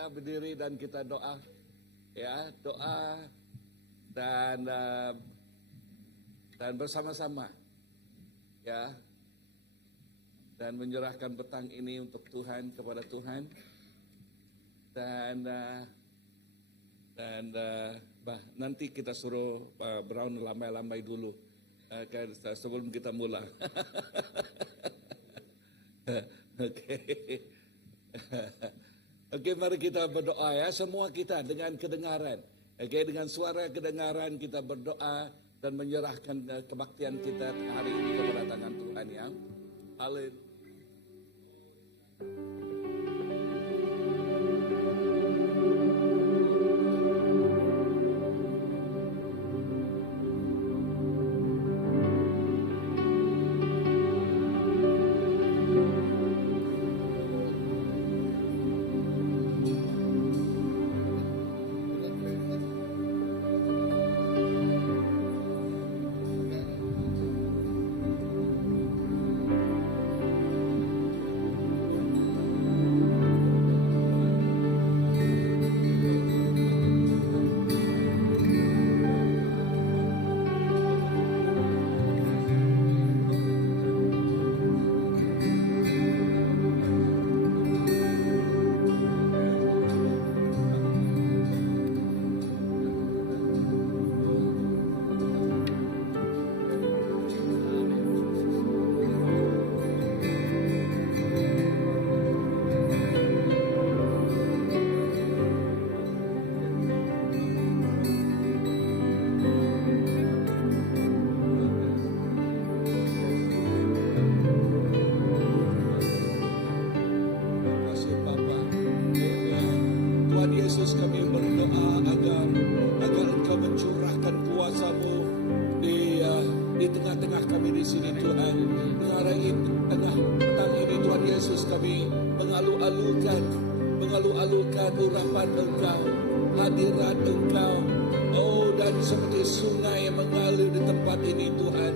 Kita berdiri dan kita doa, ya, doa dan bersama-sama, ya, dan menyerahkan petang ini untuk Tuhan, kepada Tuhan, dan nanti kita suruh Brown lambai-lambai dulu sebelum kita mulai. Oke. Oke, mari kita berdoa, ya, semua kita dengan kedengaran. Oke, dengan suara kedengaran kita berdoa dan menyerahkan kebaktian kita hari ini kepada tangan Tuhan, ya. Haleluya. Mengalu-alukan urapan Engkau, hadirat Engkau, oh, dan seperti sungai yang mengalir di tempat ini, Tuhan.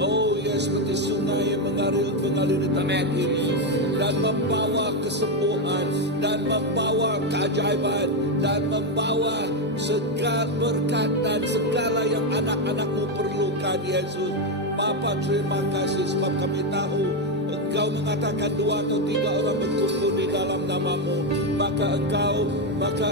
Oh ya, seperti sungai yang mengalir di tempat ini, dan membawa kesembuhan, dan membawa keajaiban, dan membawa segala berkat dan segala yang anak-anakmu perlukan, Yesus. Bapa, terima kasih sebab kami tahu Engkau mengatakan 2 atau 3 orang berkumpul di dalam namamu, maka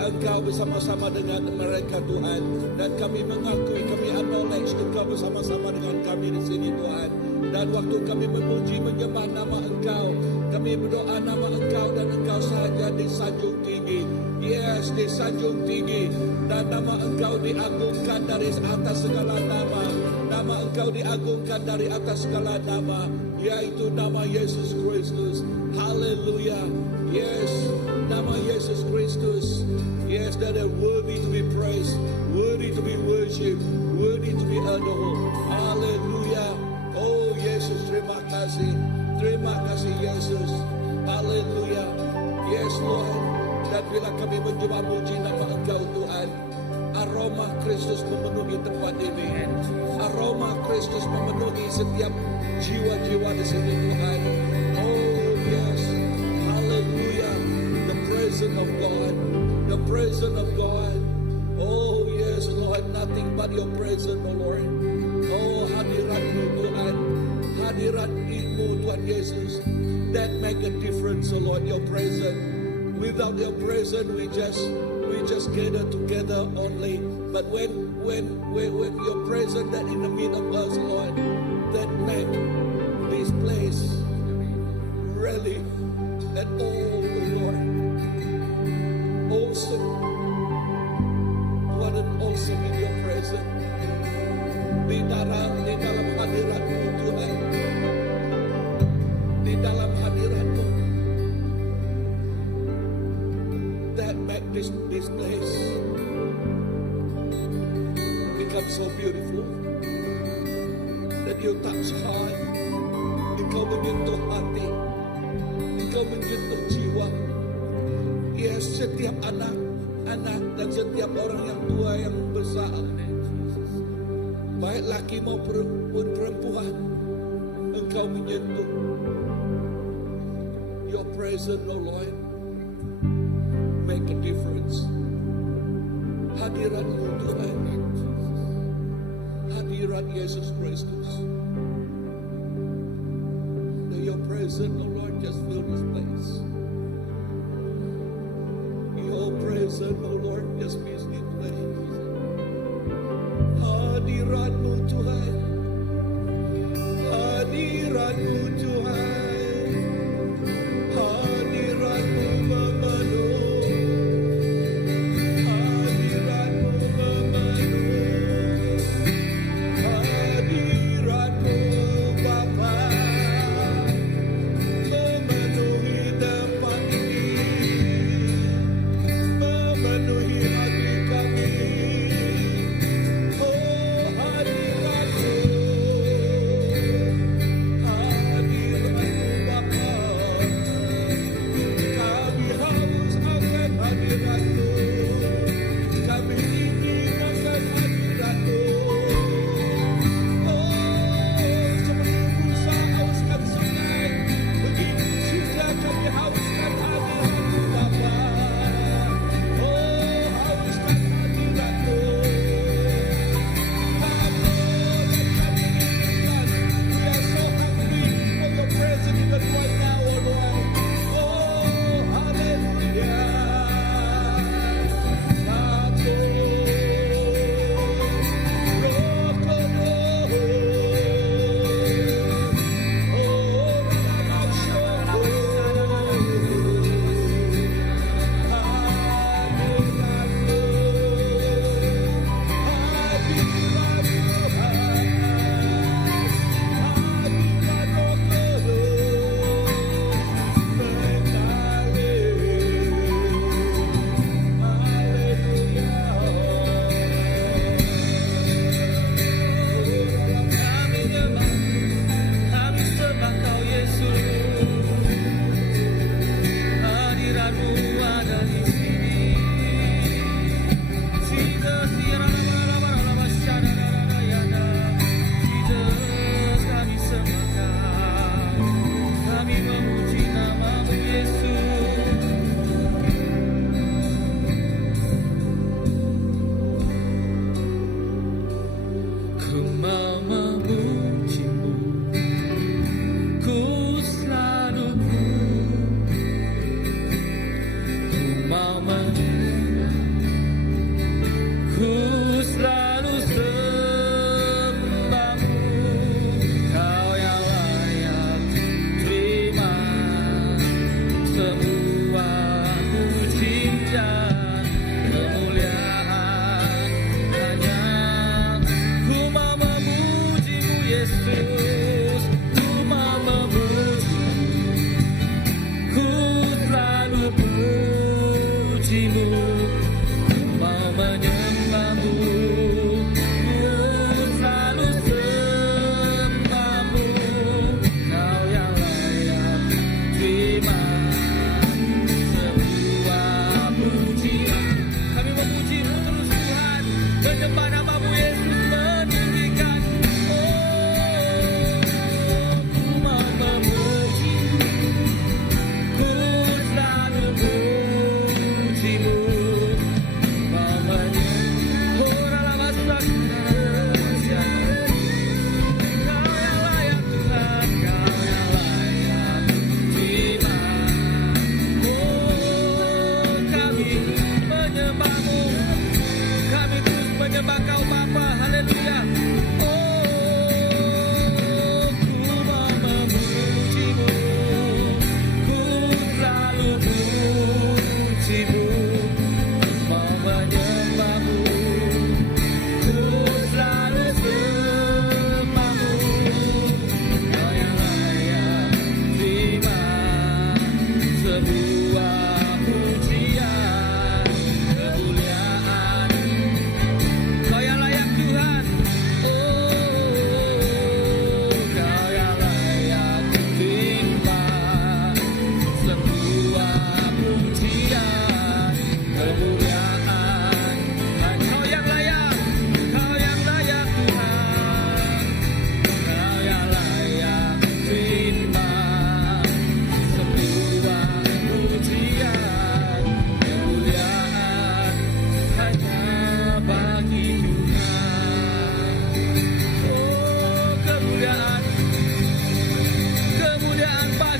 engkau bersama-sama dengan mereka, Tuhan. Dan kami mengakui, kami acknowledge Engkau bersama-sama dengan kami di sini, Tuhan. Dan waktu kami memuji menyembah nama Engkau, kami berdoa nama Engkau, dan Engkau saja disanjung tinggi. Yes, disanjung tinggi, dan nama Engkau diagungkan dari atas segala nama. Nama Engkau diagungkan dari atas segala nama, yaitu nama Yesus Kristus. Haleluya. Yes, nama Yesus Kristus. Yes, that are worthy to be praised, worthy to be worshipped, worthy to be adored. Haleluya. Oh Yesus, terima kasih. Terima kasih Yesus. Haleluya. Yes Lord. Dan bila kami mencoba puji nama Engkau, Tuhan, aroma Kristus memenuhi tempat ini. Aroma Kristus memenuhi setiap jiwa-jiwa di sini, Tuhan. Oh yes, hallelujah. The presence of God, the presence of God. Oh yes, Lord, nothing but your presence, oh Lord. Oh, hadirat-Mu, Tuhan. Hadirat-Mu, Tuhan Yesus, that make a difference, oh Lord, your presence. Without your presence, we just gather together only. But when your presence that in the middle of us, Lord, that make this place really that all, Lord, awesome. What an awesome in your presence. Di dalam hadirat-Mu, Tuhan. Di dalam hadirat-Mu. That make this place become so beautiful, that you touch heart, Engkau menyentuh hati, Engkau menyentuh jiwa. Yes, setiap anak dan setiap orang yang tua, yang besar, baik laki maupun perempuan, Engkau menyentuh. Your presence, oh Lord. make a difference. Hadirat-Mu Tuhan, hadirat Yesus Kristus. May your presence, oh Lord, just fill this place. Your presence, oh Lord, just fill this place. Hadirat-Mu Tuhan, hadirat-Mu Tuhan, hadirat-Mu memenuhi, hadirat-Mu memenuhi, hadirat-Mu Bapa memenuhi tempat ini, memenuhi hati kami.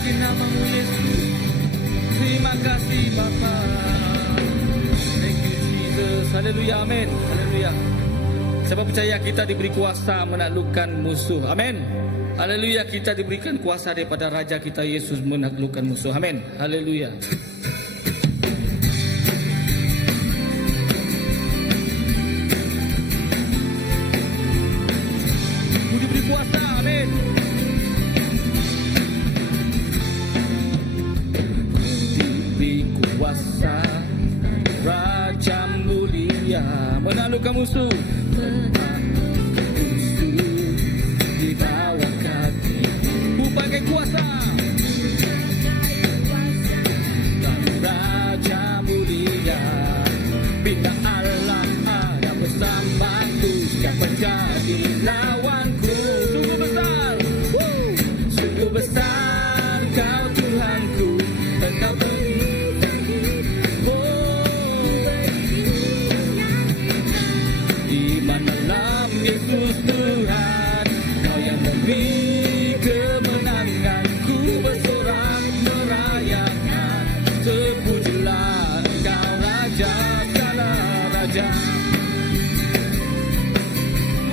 puji namamu Yesus. Terima kasih Bapa. Thank you Jesus. Haleluya, amin. Haleluya. Sebab percaya kita diberi kuasa menaklukkan musuh. Amin. Haleluya, kita diberikan kuasa daripada Raja kita Yesus menaklukkan musuh. Amin. Haleluya. Diberi kuasa. Amin. Diberi kuasa Raja mulia menaklukkan musuh. Di bawah kaki pakai kuasa dan Raja mulia. Bila Allah ada bersamaku, siapa jadi lawanku? Sungguh besar, sungguh besar Kau Tuhanku. Engkau iman dalam Yesus Tuhan, Kau yang memberi kemenangan. Ku bersorak merayakan, terpujilah Engkau Raja segala raja.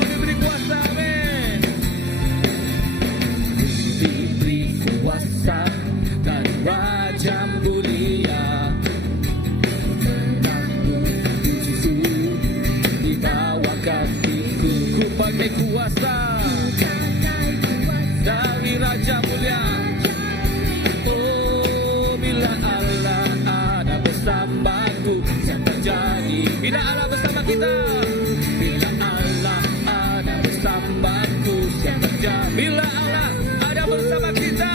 Diberi kuasa, amin. Diberi kuasa dan Raja mulia. Di bawah kakiku ku pakai kuasa dari Raja mulia. Oh, bila Allah ada bersamaku, siapa jadi? Bila Allah bersama kita, bila Allah ada bersamaku, siapa jadi? Bila Allah ada bersama kita,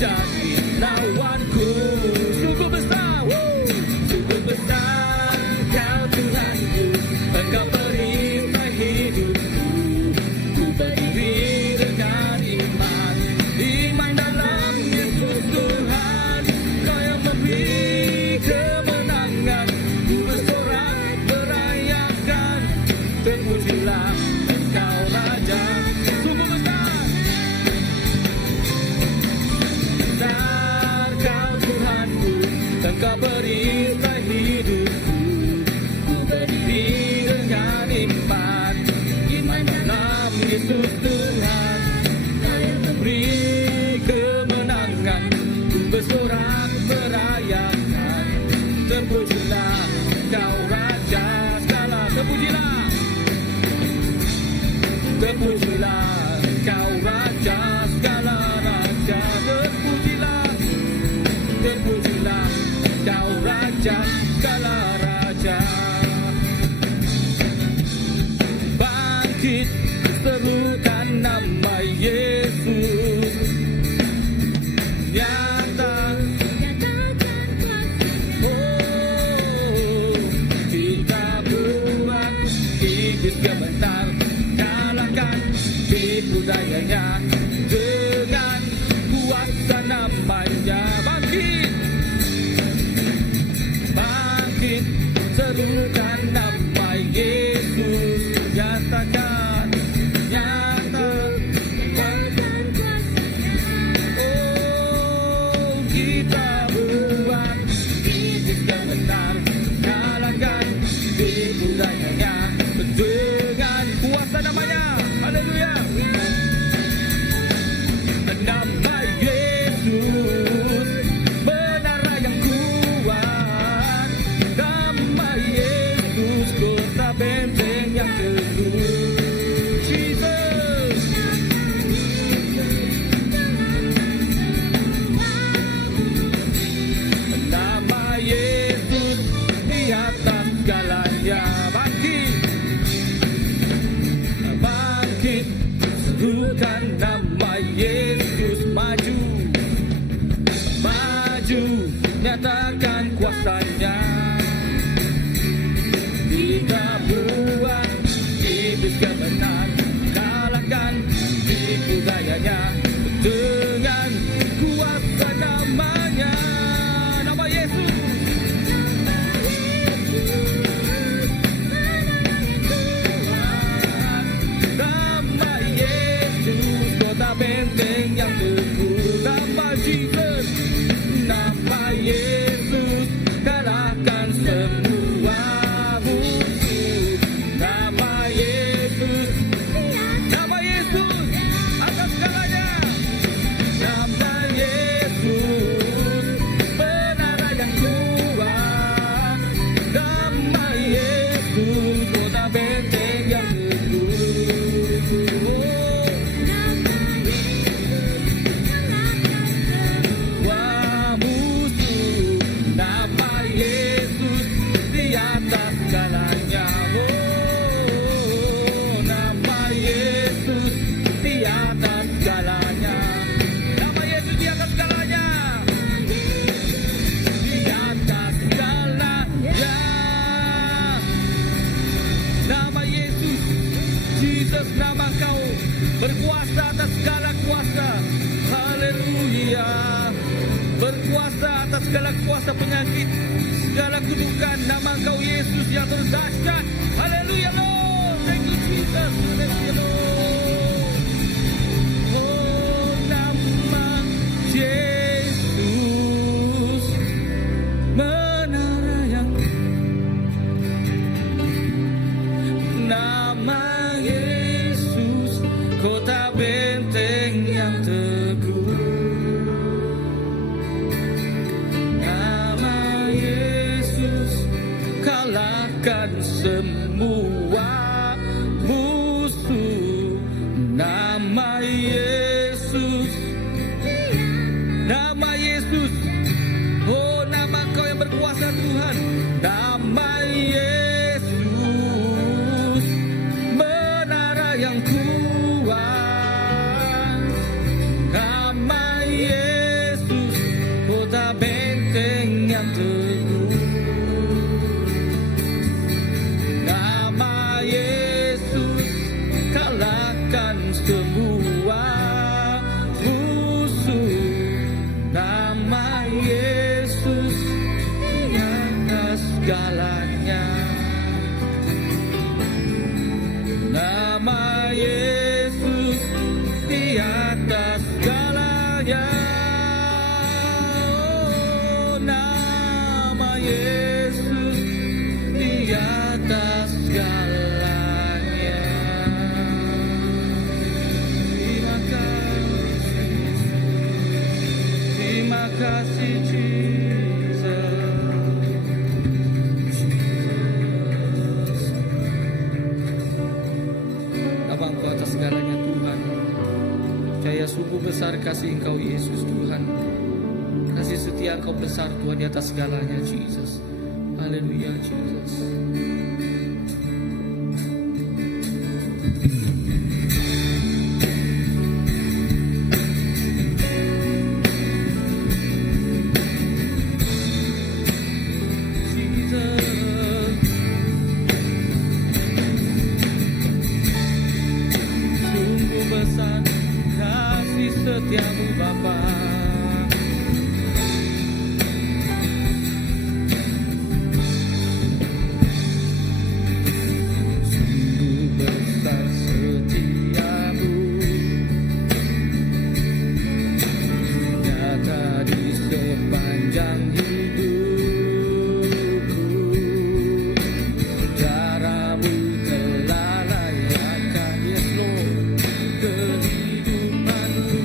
jadi lawanku. Sungguh besar, sungguh besar Kau Tuhanku. Engkau perintah hidupku. Ku berdiri dengan iman, iman dalam Yesus Tuhan. Kau yang memberi kemenangan. Ku bersorak merayakan, terpujilah Engkau Raja. Sungguh besar, besar Kau Tuhanku. Engkau perintah hidupku. Ku berdiri dengan iman, iman dalam Yesus Tuhan. Kau yang memberi kemenangan. Ku bersorak merayakan, terpujilah Kau Raja segala. Terpujilah, terpujilah Kau Raja segala raja. Terpujilah, terpujilah Kau Raja segala raja. Bangkit, serukan nama Yesus. Nyata, oh, kita buat iblis gemetar. Kalahkan tipu dayanya dengan kuasa namanya. Bangkit, bangkit, serukan nama Yesus. Nyatakan, nyata, oh, kita buat iblis gemetar. Kalahkan tipu dayanya dengan kuasa namanya. Haleluya. Nama Yesus benar yang kuat. Nama Yesus kota benteng yang teguh. Jesus. Nama Yesus di atas segalanya. Bangkit, bangkit, serukan nama Yesus. Maju, maju, nyatakan kuasanya. Kita buat iblis kemenang. Kalahkan tipu dayanya dengan kuasa namanya. Nama Yesus. Nama Yesus. kota benteng yang teguh. Nama Jesus, nama Yesus, kalahkan semua musuh. Nama Yesus, atas segalanya. Nama Yesus, menara yang kuat. Nama Yesus, kota benteng yang teguh. Wah musuh, nama Yesus di atas segalanya. Oh, nama Yesus di atas segalanya. Nama Yesus di atas segalanya. Di atas segalanya. Nama Yesus, Jesus, nama kau berkuasa atas segala kuasa. Haleluya. Berkuasa atas segala kuasa penyakit, segala kutukan. Nama kau Yesus yang terdahsyat. Haleluya Lord. Thank you Jesus. Thank you Lord. Oh nama Yesus, menara yang. Nama Yesus, kota benteng yang teguh. Nama Yesus, kalahkan semua musuh. Nama Yesus, nama Yesus. Oh nama kau yang berkuasa Tuhan. Nama Yesus, menara yang kuat. Nama Yesus, kota benteng yang teguh. Nama Yesus, kalahkan semua musuh. Nama Yesus di atas segalanya. Nama Yesus di atas segalanya. Oh, nama Yesus di atas segalanya. Terima kasih Jesus. Nama Engkau atas segalanya Tuhan. Percaya sungguh besar kasih Engkau Yesus Tuhan. Kasih setia Engkau besar Tuhan di atas segalanya Jesus. Haleluya Jesus. Sungguh besar kasih setiamu Bapa. Sungguh besar setiamu, nyata di sepanjang hidupku. Caramu telah layakan Yes Lord kehidupanku.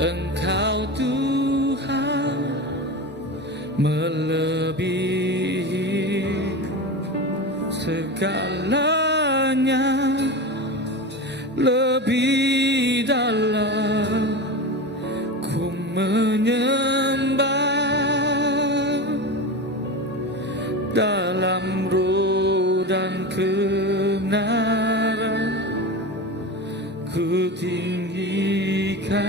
Engkau Tuhan melebihi segalanya, lebih dalam ku menyembah, dalam roh dan kebenaran ku tinggikan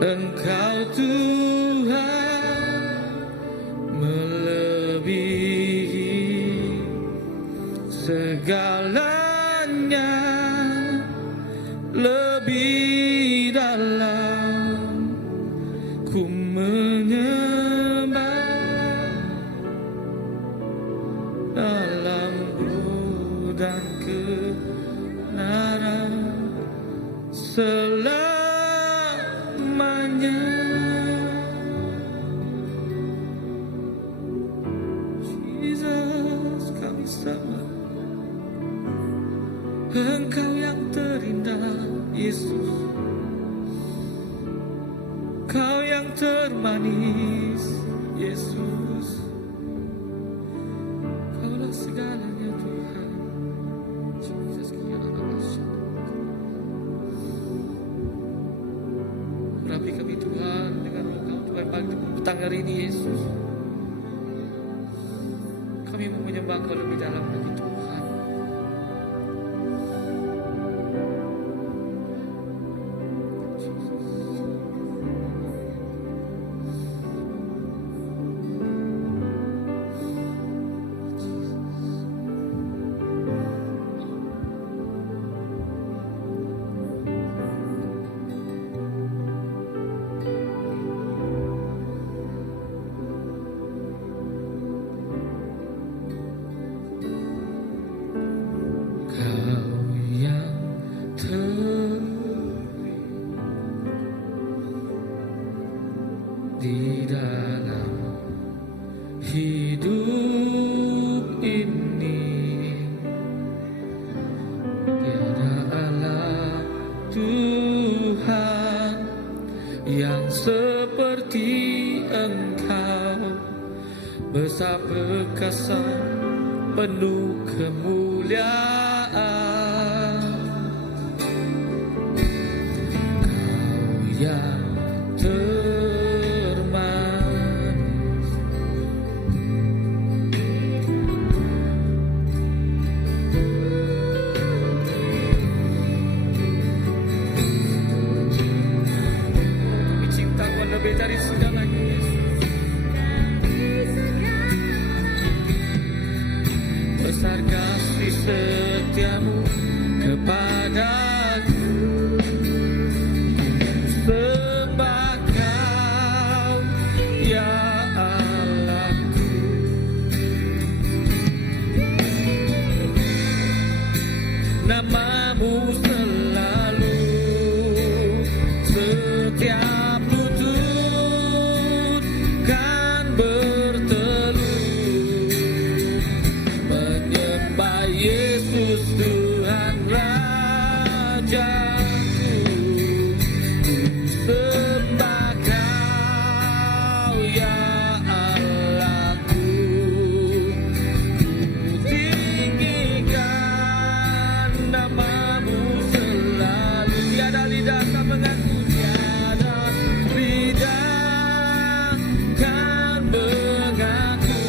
Engkau Tuhan melebihi segalanya, lebih dalam ku menyembah, dalam roh dan kebenaran selamanya. Jesus, kami sembah Engkau yang terindah, Yesus. Kau yang termanis, Yesus. Kaulah segalanya, Tuhan. Jesus, urapi kami, Tuhan, dengan roh Kau, Tuhan, pagi petang hari ini, Yesus. Kami mau menyembah Kau lebih dalam lagi, Tuhan. Di dalam hidup ini tiada Allah Tuhan yang seperti Engkau, besar perkasa penuh kemuliaan. Kau yang lebih dari segalanya, Yesus. Besar kasih setiamu kepadaku, sembah Kau, ya Allahku. Namamu selalu setiap Yesus Tuhan Rajaku, ku sembah Kau, ya Allahku. Ku tinggikan namamu selalu, tiada lidah kan mengaku, tiada lidah kan mengaku.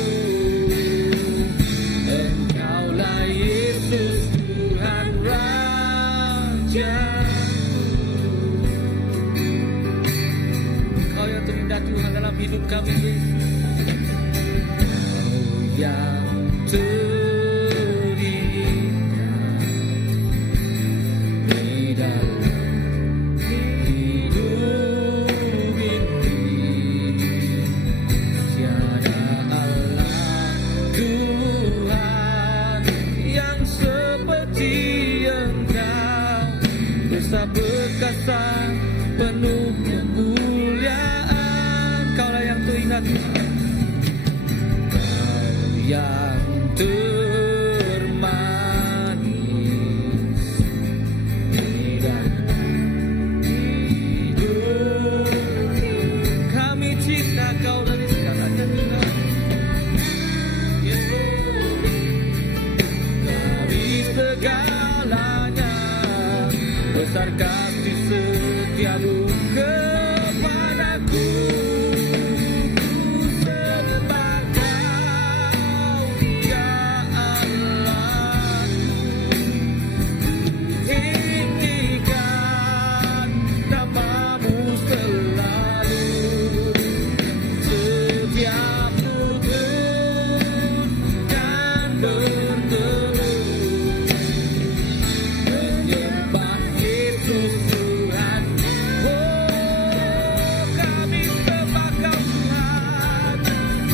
Yesus Tuhan Rajaku. Kau yang terindah Tuhan dalam hidup kami, Yesus. Kau yang terindah di dalam hidup ini, tiada Allah Tuhan yang seperti Engkau, besar perkasa penuh kemuliaan. Kaulah yang teringat, Kau yang termanis di dalam hidup kepadaku. Sembah Kau, ya Allahku. Tinggikan nama-Mu selalu. Setiap lutut kan berteduh menyembah Yesus Tuhan. Oh, kami sembah Kau Tuhan.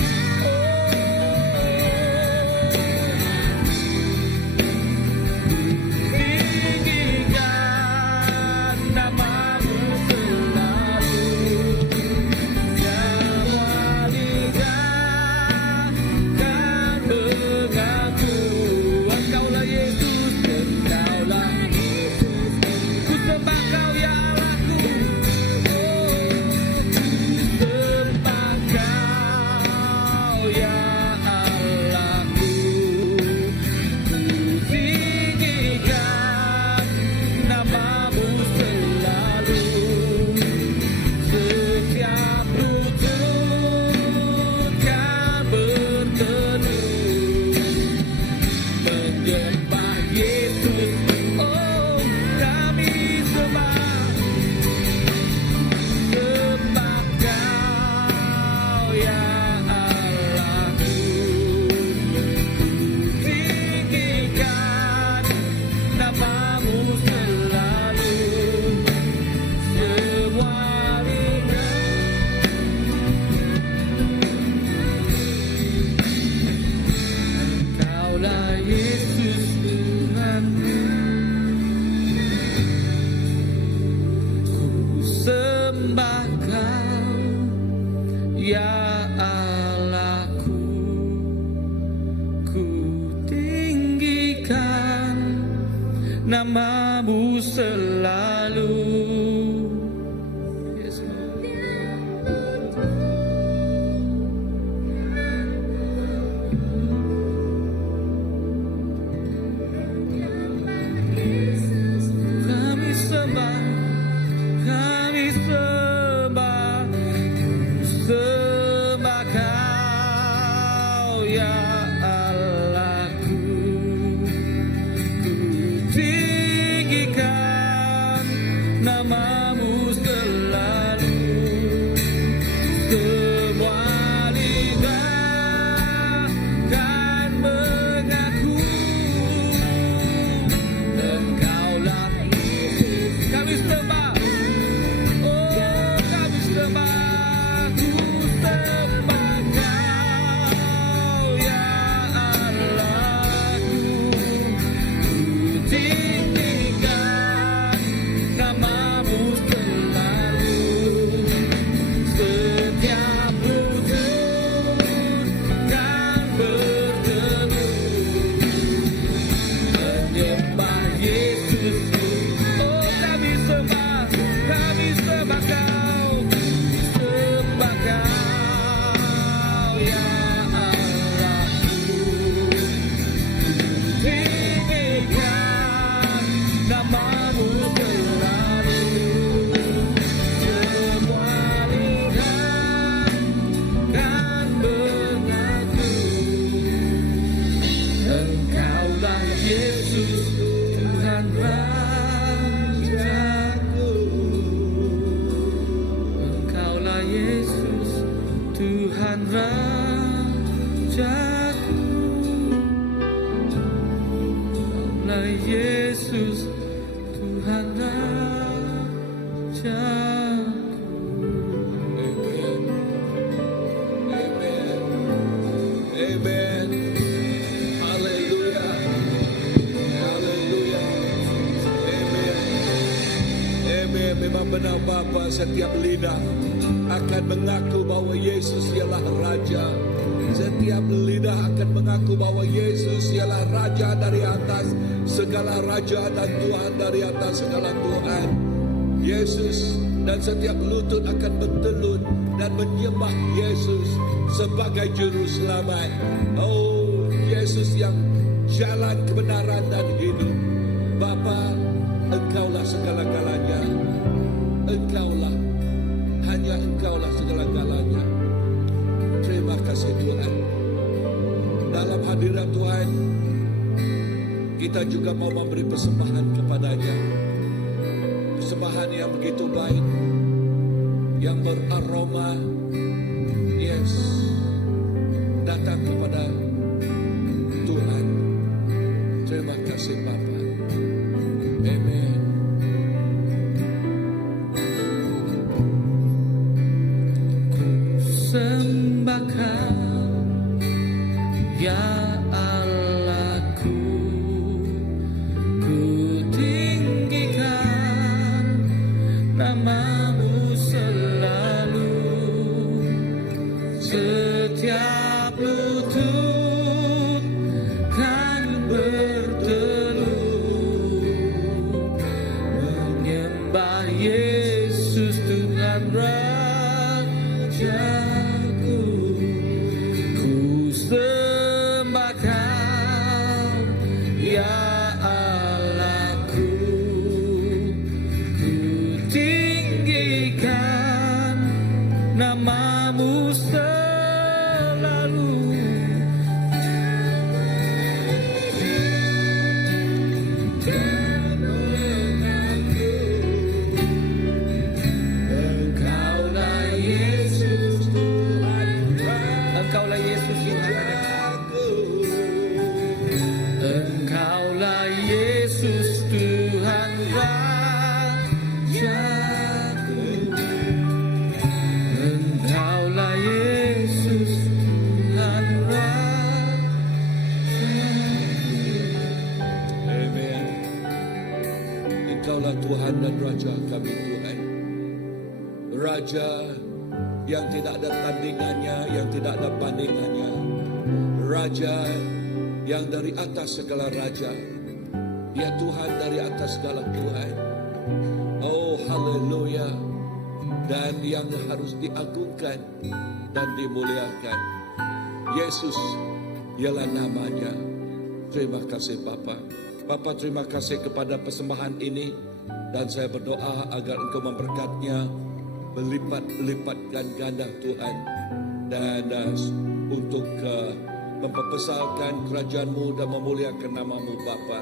Tinggikan nama-Mu selalu. Semua lidah kan mengaku Engkaulah Yesus, Engkaulah. Ku sembah Kau ya Allahku. Sembah Kau ya Allahku. Ku tinggikan nama-Mu selalu. Setiap lutut kan berteduh menyembah Yesus. Oh, kami sembah Kau ya Allahku. Tinggikan nama-Mu selalu. Semua lidah Engkaulah Yesus Tuhan. Ku sembah Kau ya Allahku. Ku tinggikan nama-Mu selalu. Yes, kami sembah, sembah Kau ya Allahku. Ku tinggikan nama-Mu selalu. Semua lidah kan mengaku Engkaulah Yesus. Kami sembah. Oh, kami sembah. Ku sembah Kau ya Allahku. Ku tinggikan nama-Mu selalu. Setiap lutut kan berteduh menyembah Yesus. Oh, kami sembah Kau. Sembah Kau ya Allahku. Tinggikan nama-Mu selalu. Semua lidah kan mengaku Engkaulah Yesus Tuhan Rajaku. Engkaulah Yesus Tuhan Rajaku. Engkaulah Yesus Tuhan Rajaku. Amen. Amen. Haleluya. Haleluya. Amen. Amen. Memang benar Bapa, setiap lidah akan mengaku bahwa Yesus ialah Raja. Setiap lidah akan mengaku bahwa Yesus ialah Raja dari atas segala raja dan Tuhan dari atas segala Tuhan. Yesus, dan setiap lutut akan bertelut dan menyembah Yesus sebagai Juru Selamat. Oh, Yesus yang jalan kebenaran dan hidup. Bapa, Engkaulah segala-galanya. Engkaulah Hanya Engkaulah segala-galanya. Terima kasih Tuhan. Dalam hadirat Tuhan, kita juga mau memberi persembahan kepadanya. Persembahan yang begitu baik, yang beraroma. Yes, datang kepada Tuhan. Terima kasih Bapa. Amen. Sembahkan ya Allahku, ku tinggikan namamu selalu, setiap lutut kan bertelut menyembah Yesus Tuhan Rajaku. Ku sembahkan ya Allahku, ku tinggikan namamu selalu. Engkaulah Yesus Tuhan, Engkaulah Yesus Tuhan aku. Engkaulah Yesus Tuhan Rajaku. Engkaulah Yesus Tuhan Rajaku. Amen. Engkaulah Tuhan dan Raja kami Tuhan. Raja yang tidak ada tandingannya, yang tidak ada bandingannya. Raja yang dari atas segala raja. Dia Tuhan dari atas segala Tuhan. Oh haleluya. Dan yang harus diagungkan dan dimuliakan. Yesus ialah namanya. Terima kasih Bapa. Bapa terima kasih kepada persembahan ini. Dan saya berdoa agar Engkau memberkatnya, melipat-lipatkan ganda Tuhan. Dan untuk memperbesarkan kerajaan-Mu dan memuliakan nama-Mu Bapa.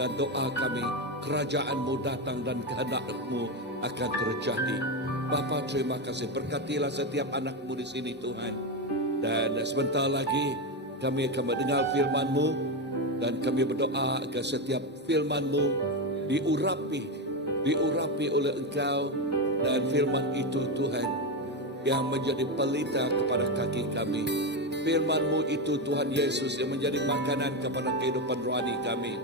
Dan doa kami, kerajaan-Mu datang dan kehendak-Mu akan terjadi. Bapa terima kasih, berkatilah setiap anak-Mu di sini Tuhan. Dan sebentar lagi kami akan mendengar firman-Mu. Dan kami berdoa agar setiap firman-Mu diurapi oleh Engkau. Dan firman itu Tuhan yang menjadi pelita kepada kaki kami. Firman-Mu itu Tuhan Yesus yang menjadi makanan kepada kehidupan rohani kami.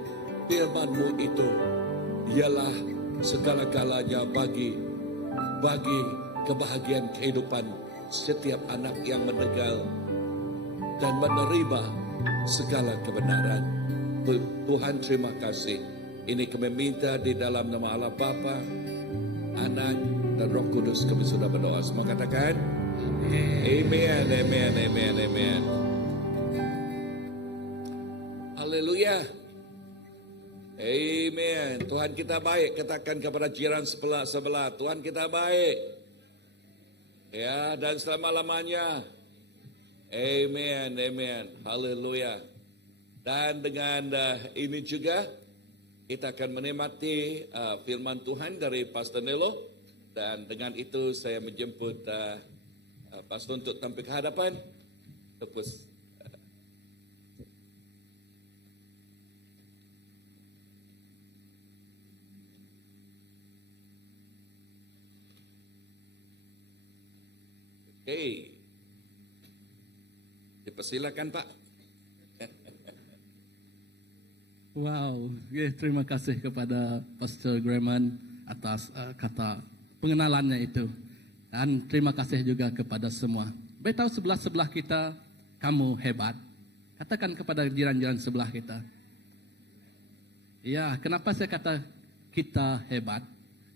Firman-Mu itu ialah segala-galanya bagi kebahagiaan kehidupan setiap anak yang mendengar dan menerima segala kebenaran. Tuhan terima kasih. Ini kami minta di dalam nama Allah Bapa, Anak dan Roh Kudus kami sudah berdoa. Semua katakan amen, amen, amen, amen. Haleluya. Amen. Tuhan kita baik. Katakan kepada jiran sebelah, Tuhan kita baik. Ya, dan selama-lamanya. Amen, amen. Haleluya. Dan dengan ini juga kita akan menikmati firman Tuhan dari Pastor Nelo. Dan dengan itu saya menjemput Pastor untuk tampil ke hadapan. Terus Oke. Dipersilakan Pak. Wow, terima kasih kepada Pastor Greman atas kata pengenalannya itu. Dan terima kasih juga kepada semua. Beritahu sebelah-sebelah kita, kamu hebat. Katakan kepada jiran-jiran sebelah kita. Ya, kenapa saya kata kita hebat?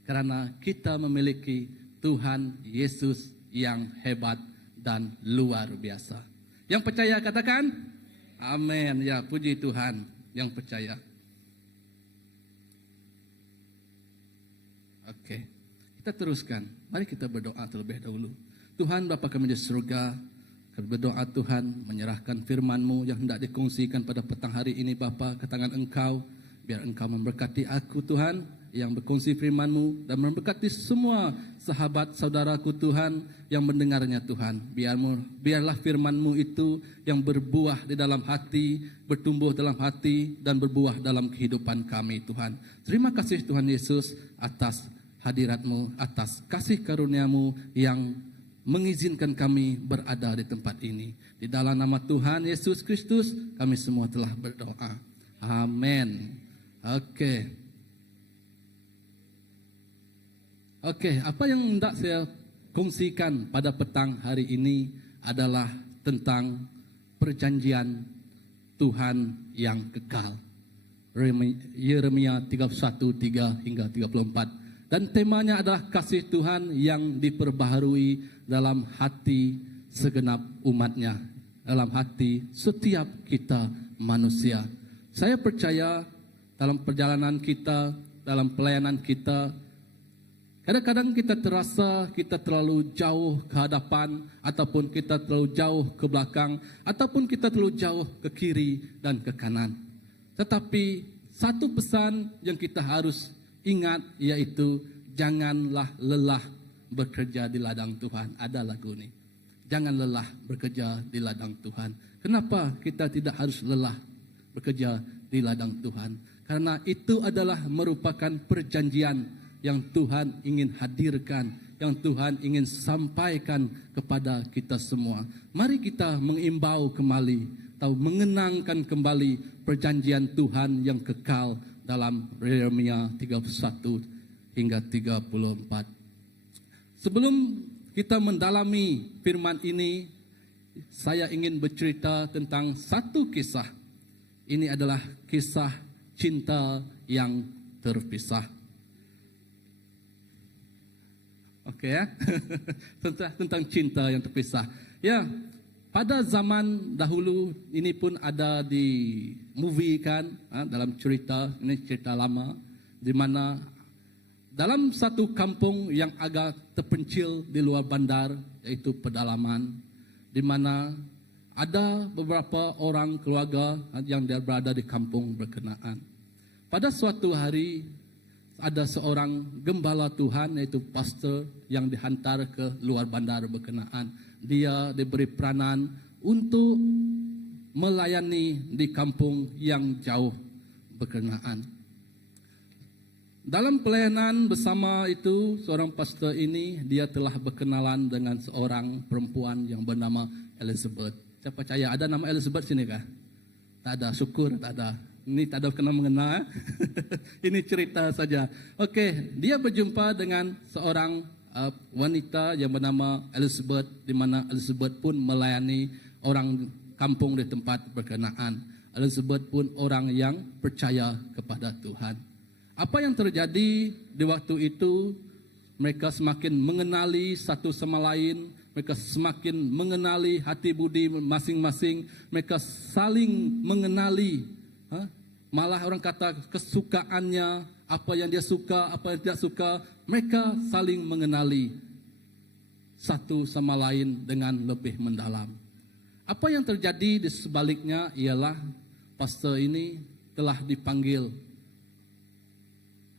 Karena kita memiliki Tuhan Yesus yang hebat dan luar biasa. Yang percaya katakan, amin. Ya, puji Tuhan yang percaya. Oke, kita teruskan. Mari kita berdoa terlebih dahulu. Tuhan Bapa kami di surga, kami berdoa Tuhan menyerahkan firman-Mu yang hendak dikongsikan pada petang hari ini Bapa ke tangan Engkau. Biar Engkau memberkati aku Tuhan yang berkongsi firman-Mu dan memberkati semua sahabat saudaraku Tuhan yang mendengarnya Tuhan. Biarlah firman-Mu itu yang berbuah di dalam hati, bertumbuh dalam hati dan berbuah dalam kehidupan kami Tuhan. Terima kasih Tuhan Yesus atas hadirat-Mu, atas kasih karunia-Mu yang mengizinkan kami berada di tempat ini. Di dalam nama Tuhan Yesus Kristus kami semua telah berdoa. Amin. Oke, apa yang hendak saya kongsikan pada petang hari ini adalah tentang perjanjian Tuhan yang kekal. Yeremia 31:3 hingga 34. Dan temanya adalah kasih Tuhan yang diperbaharui dalam hati segenap umatnya, dalam hati setiap kita manusia. Saya percaya dalam perjalanan kita, dalam pelayanan kita, kadang-kadang kita terasa kita terlalu jauh ke hadapan, ataupun kita terlalu jauh ke belakang, ataupun kita terlalu jauh ke kiri dan ke kanan. Tetapi satu pesan yang kita harus ingat, yaitu janganlah lelah bekerja di ladang Tuhan. Ada lagu ini, jangan lelah bekerja di ladang Tuhan. Kenapa kita tidak harus lelah bekerja di ladang Tuhan? Karena itu adalah merupakan perjanjian yang Tuhan ingin hadirkan, yang Tuhan ingin sampaikan kepada kita semua. Mari kita mengimbau kembali, atau mengenangkan kembali perjanjian Tuhan yang kekal dalam Yeremia 31 hingga 34. Sebelum kita mendalami firman ini, saya ingin bercerita tentang satu kisah. Ini adalah kisah cinta yang terpisah. Oke ya, tentang cinta yang terpisah. Ya, pada zaman dahulu ini pun ada di movie kan, dalam cerita, ini cerita lama, di mana dalam satu kampung yang agak terpencil di luar bandar, yaitu pedalaman, di mana ada beberapa orang keluarga yang berada di kampung berkenaan. Pada suatu hari, ada seorang gembala Tuhan, yaitu pastor, yang dihantar ke luar bandar berkenaan. Dia diberi peranan untuk melayani di kampung yang jauh berkenaan. Dalam pelayanan bersama itu, seorang pastor ini, dia telah berkenalan dengan seorang perempuan yang bernama Elizabeth. Saya percaya ada nama Elizabeth sini kah? Tak ada, syukur tak ada. Ini tak ada kenal mengenal. Ini cerita saja. Okey, dia berjumpa dengan seorang wanita yang bernama Elizabeth, di mana Elizabeth pun melayani orang kampung di tempat berkenaan. Elizabeth pun orang yang percaya kepada Tuhan. Apa yang terjadi di waktu itu, mereka semakin mengenali satu sama lain, mereka semakin mengenali hati budi masing-masing, mereka saling mengenali. Malah orang kata kesukaannya, apa yang dia suka, apa yang tidak suka, mereka saling mengenali satu sama lain dengan lebih mendalam. Apa yang terjadi di sebaliknya ialah pastor ini telah dipanggil,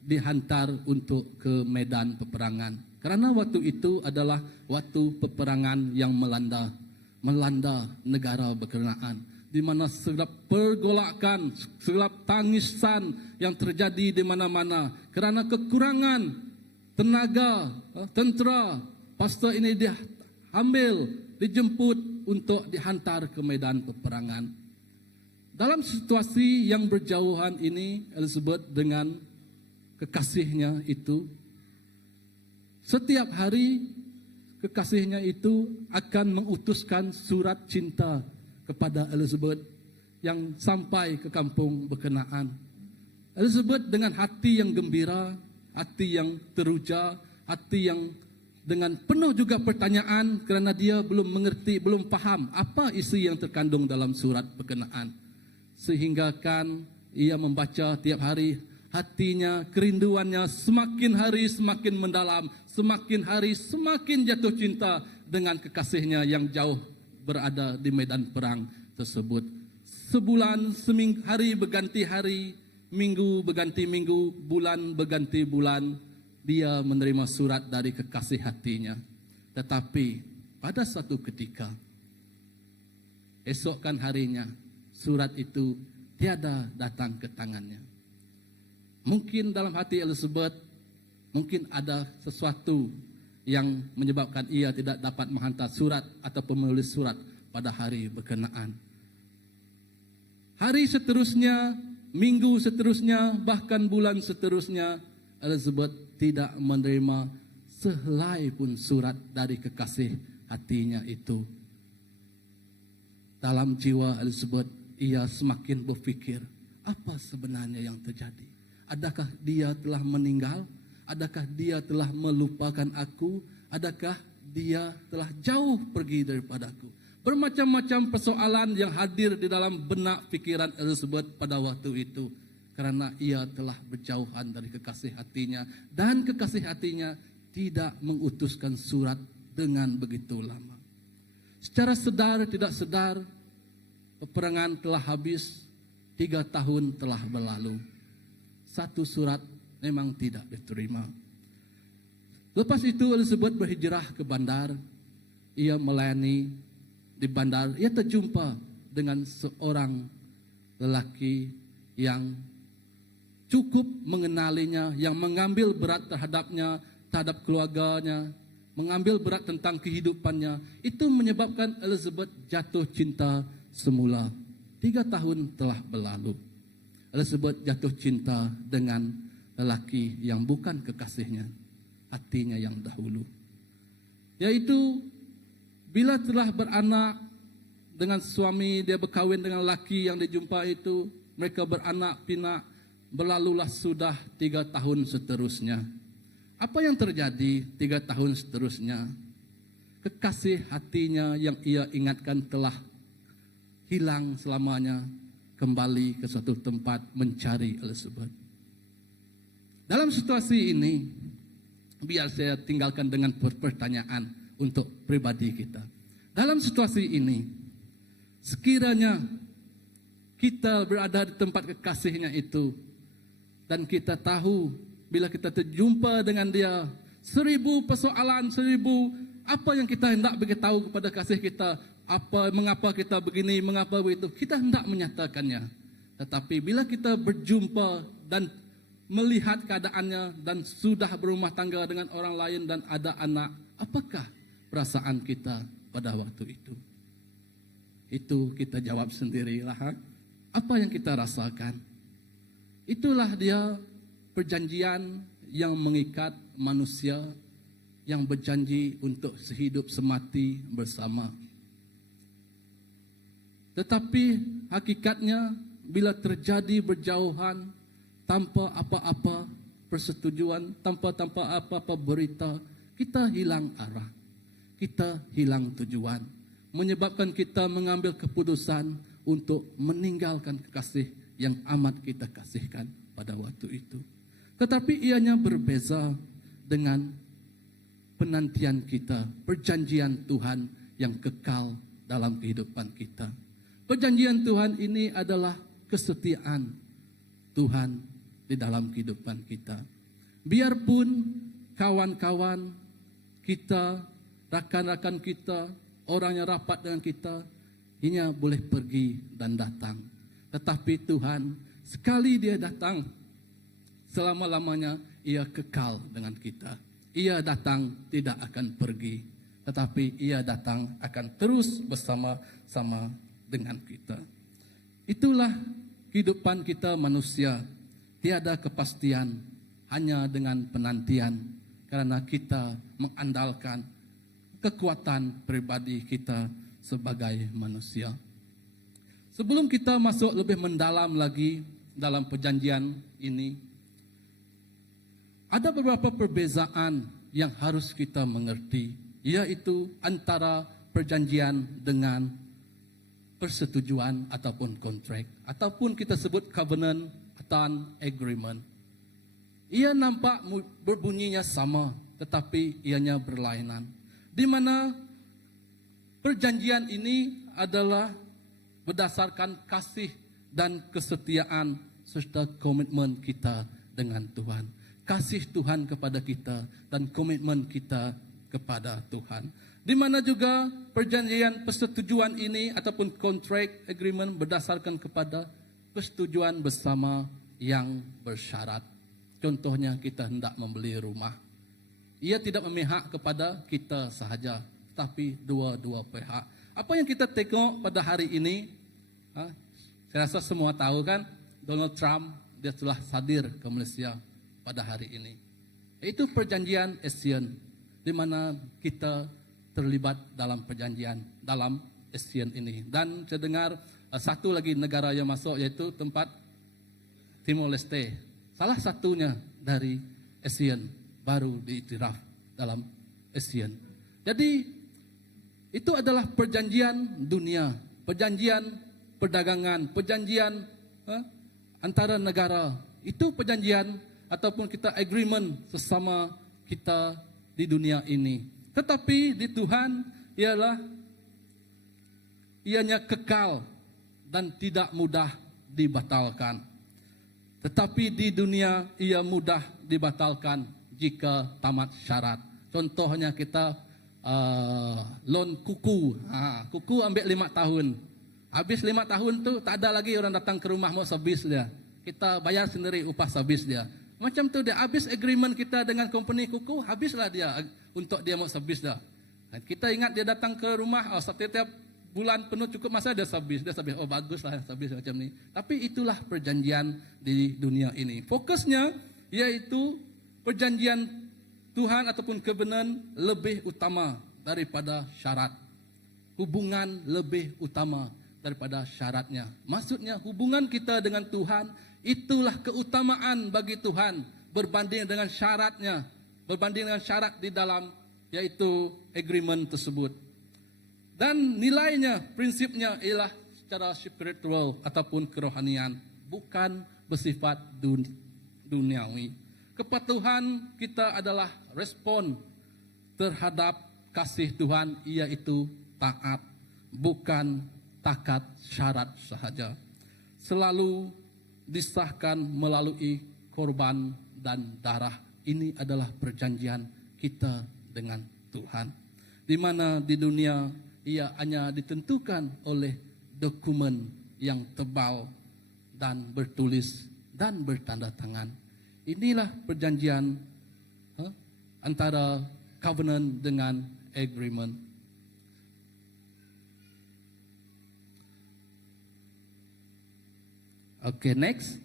dihantar untuk ke medan peperangan. Karena waktu itu adalah waktu peperangan yang melanda negara berkenaan, di mana segala pergolakan, segala tangisan yang terjadi di mana-mana kerana kekurangan tenaga tentera. Pastor ini diambil, dijemput untuk dihantar ke medan peperangan. Dalam situasi yang berjauhan ini, Elizabeth dengan kekasihnya itu, setiap hari kekasihnya itu akan mengutuskan surat cinta kepada Elizabeth yang sampai ke kampung berkenaan. Elizabeth dengan hati yang gembira, hati yang teruja, hati yang dengan penuh juga pertanyaan kerana dia belum mengerti, belum faham apa isi yang terkandung dalam surat berkenaan. Sehingga kan ia membaca tiap hari, hatinya, kerinduannya semakin hari semakin mendalam, semakin hari semakin jatuh cinta dengan kekasihnya yang jauh berada di medan perang tersebut. Sebulan, hari berganti hari, minggu berganti minggu, bulan berganti bulan, dia menerima surat dari kekasih hatinya. Tetapi pada satu ketika, esokkan harinya, surat itu tiada datang ke tangannya. Mungkin dalam hati Elizabeth, mungkin ada sesuatu yang menyebabkan ia tidak dapat menghantar surat ataupun menulis surat pada hari berkenaan. Hari seterusnya, minggu seterusnya, bahkan bulan seterusnya, Elizabeth tidak menerima sehelai pun surat dari kekasih hatinya itu. Dalam jiwa Elizabeth, ia semakin berfikir, apa sebenarnya yang terjadi? Adakah dia telah meninggal? Adakah dia telah melupakan aku? Adakah dia telah jauh pergi daripadaku? Bermacam-macam persoalan yang hadir di dalam benak fikiran Elizabeth pada waktu itu. Karena ia telah berjauhan dari kekasih hatinya. Dan kekasih hatinya tidak mengutuskan surat dengan begitu lama. Secara sedar tidak sedar, peperangan telah habis, 3 tahun telah berlalu. Satu surat memang tidak diterima. Lepas itu Elizabeth berhijrah ke bandar. Ia melayani di bandar. Ia terjumpa dengan seorang lelaki yang cukup mengenalinya, yang mengambil berat terhadapnya, terhadap keluarganya, mengambil berat tentang kehidupannya. Itu menyebabkan Elizabeth jatuh cinta semula. 3 tahun telah berlalu. Elizabeth jatuh cinta dengan lelaki yang bukan kekasihnya, hatinya yang dahulu. Yaitu bila telah beranak dengan suami, dia berkahwin dengan lelaki yang dijumpa itu, mereka beranak pinak, berlalulah sudah 3 tahun seterusnya. Apa yang terjadi 3 tahun seterusnya? Kekasih hatinya yang ia ingatkan telah hilang selamanya, kembali ke suatu tempat mencari Elizabeth. Dalam situasi ini, biar saya tinggalkan dengan pertanyaan untuk pribadi kita. Dalam situasi ini, sekiranya kita berada di tempat kekasihnya itu, dan kita tahu bila kita terjumpa dengan dia, 1000 persoalan, 1000 apa yang kita hendak beritahu kepada kasih kita, mengapa kita begini, mengapa begitu, kita hendak menyatakannya. Tetapi bila kita berjumpa dan melihat keadaannya dan sudah berumah tangga dengan orang lain dan ada anak, apakah perasaan kita pada waktu itu? Itu kita jawab sendirilah. Apa yang kita rasakan? Itulah dia perjanjian yang mengikat manusia, yang berjanji untuk sehidup semati bersama. Tetapi hakikatnya bila terjadi berjauhan tanpa apa-apa persetujuan, tanpa apa-apa berita, kita hilang arah, kita hilang tujuan, menyebabkan kita mengambil keputusan untuk meninggalkan kekasih yang amat kita kasihkan pada waktu itu. Tetapi ianya berbeza dengan penantian kita, perjanjian Tuhan yang kekal dalam kehidupan kita. Perjanjian Tuhan ini adalah kesetiaan Tuhan di dalam kehidupan kita. Biarpun kawan-kawan kita, rakan-rakan kita, orang yang rapat dengan kita, ianya boleh pergi dan datang. Tetapi Tuhan, sekali dia datang, selama-lamanya ia kekal dengan kita. Ia datang tidak akan pergi, tetapi ia datang akan terus bersama-sama dengan kita. Itulah kehidupan kita manusia, tiada kepastian, hanya dengan penantian, karena kita mengandalkan kekuatan pribadi kita sebagai manusia. Sebelum kita masuk lebih mendalam lagi dalam perjanjian ini, ada beberapa perbezaan yang harus kita mengerti, yaitu antara perjanjian dengan persetujuan ataupun kontrak, ataupun kita sebut covenant atau agreement. Ia nampak berbunyinya sama, tetapi ianya berlainan. Di mana perjanjian ini adalah berdasarkan kasih dan kesetiaan serta komitmen kita dengan Tuhan. Kasih Tuhan kepada kita dan komitmen kita kepada Tuhan. Di mana juga perjanjian persetujuan ini ataupun contract agreement berdasarkan kepada persetujuan bersama yang bersyarat. Contohnya kita hendak membeli rumah. Ia tidak memihak kepada kita sahaja, tapi dua-dua pihak. Apa yang kita tengok pada hari ini, saya rasa semua tahu kan, Donald Trump dia telah hadir ke Malaysia pada hari ini. Itu perjanjian ASEAN, di mana kita terlibat dalam perjanjian dalam ASEAN ini. Dan saya dengar satu lagi negara yang masuk yaitu tempat Timor Leste. Salah satunya dari ASEAN baru diiktiraf dalam ASEAN. Jadi itu adalah perjanjian dunia, perjanjian perdagangan, perjanjian antara negara. Itu perjanjian ataupun kita agreement sesama kita di dunia ini. Tetapi di Tuhan ianya kekal dan tidak mudah dibatalkan. Tetapi di dunia ia mudah dibatalkan jika tamat syarat. Contohnya kita loan kuku. Kuku ambil 5 tahun. Habis 5 tahun tu tak ada lagi orang datang ke rumah mau servis dia. Kita bayar sendiri upah servis dia. Macam tu dia habis agreement kita dengan company kuku, habislah dia untuk dia mau servis dah. Kita ingat dia datang ke rumah, setiap bulan penuh cukup masa dia servis. Oh baguslah servis macam ni. Tapi itulah perjanjian di dunia ini. Fokusnya yaitu perjanjian Tuhan ataupun covenant lebih utama daripada syarat. Hubungan lebih utama daripada syaratnya. Maksudnya hubungan kita dengan Tuhan itulah keutamaan bagi Tuhan berbanding dengan syaratnya, berbanding dengan syarat di dalam yaitu agreement tersebut. Dan nilainya, prinsipnya ialah secara spiritual ataupun kerohanian, bukan bersifat duniawi. Kepatuhan kita adalah respon terhadap kasih Tuhan, iaitu taat, bukan takat syarat sahaja. Selalu disahkan melalui korban dan darah. Ini adalah perjanjian kita dengan Tuhan. Di mana di dunia ia hanya ditentukan oleh dokumen yang tebal dan bertulis dan bertanda tangan. Inilah perjanjian antara covenant dengan agreement. Okay, next.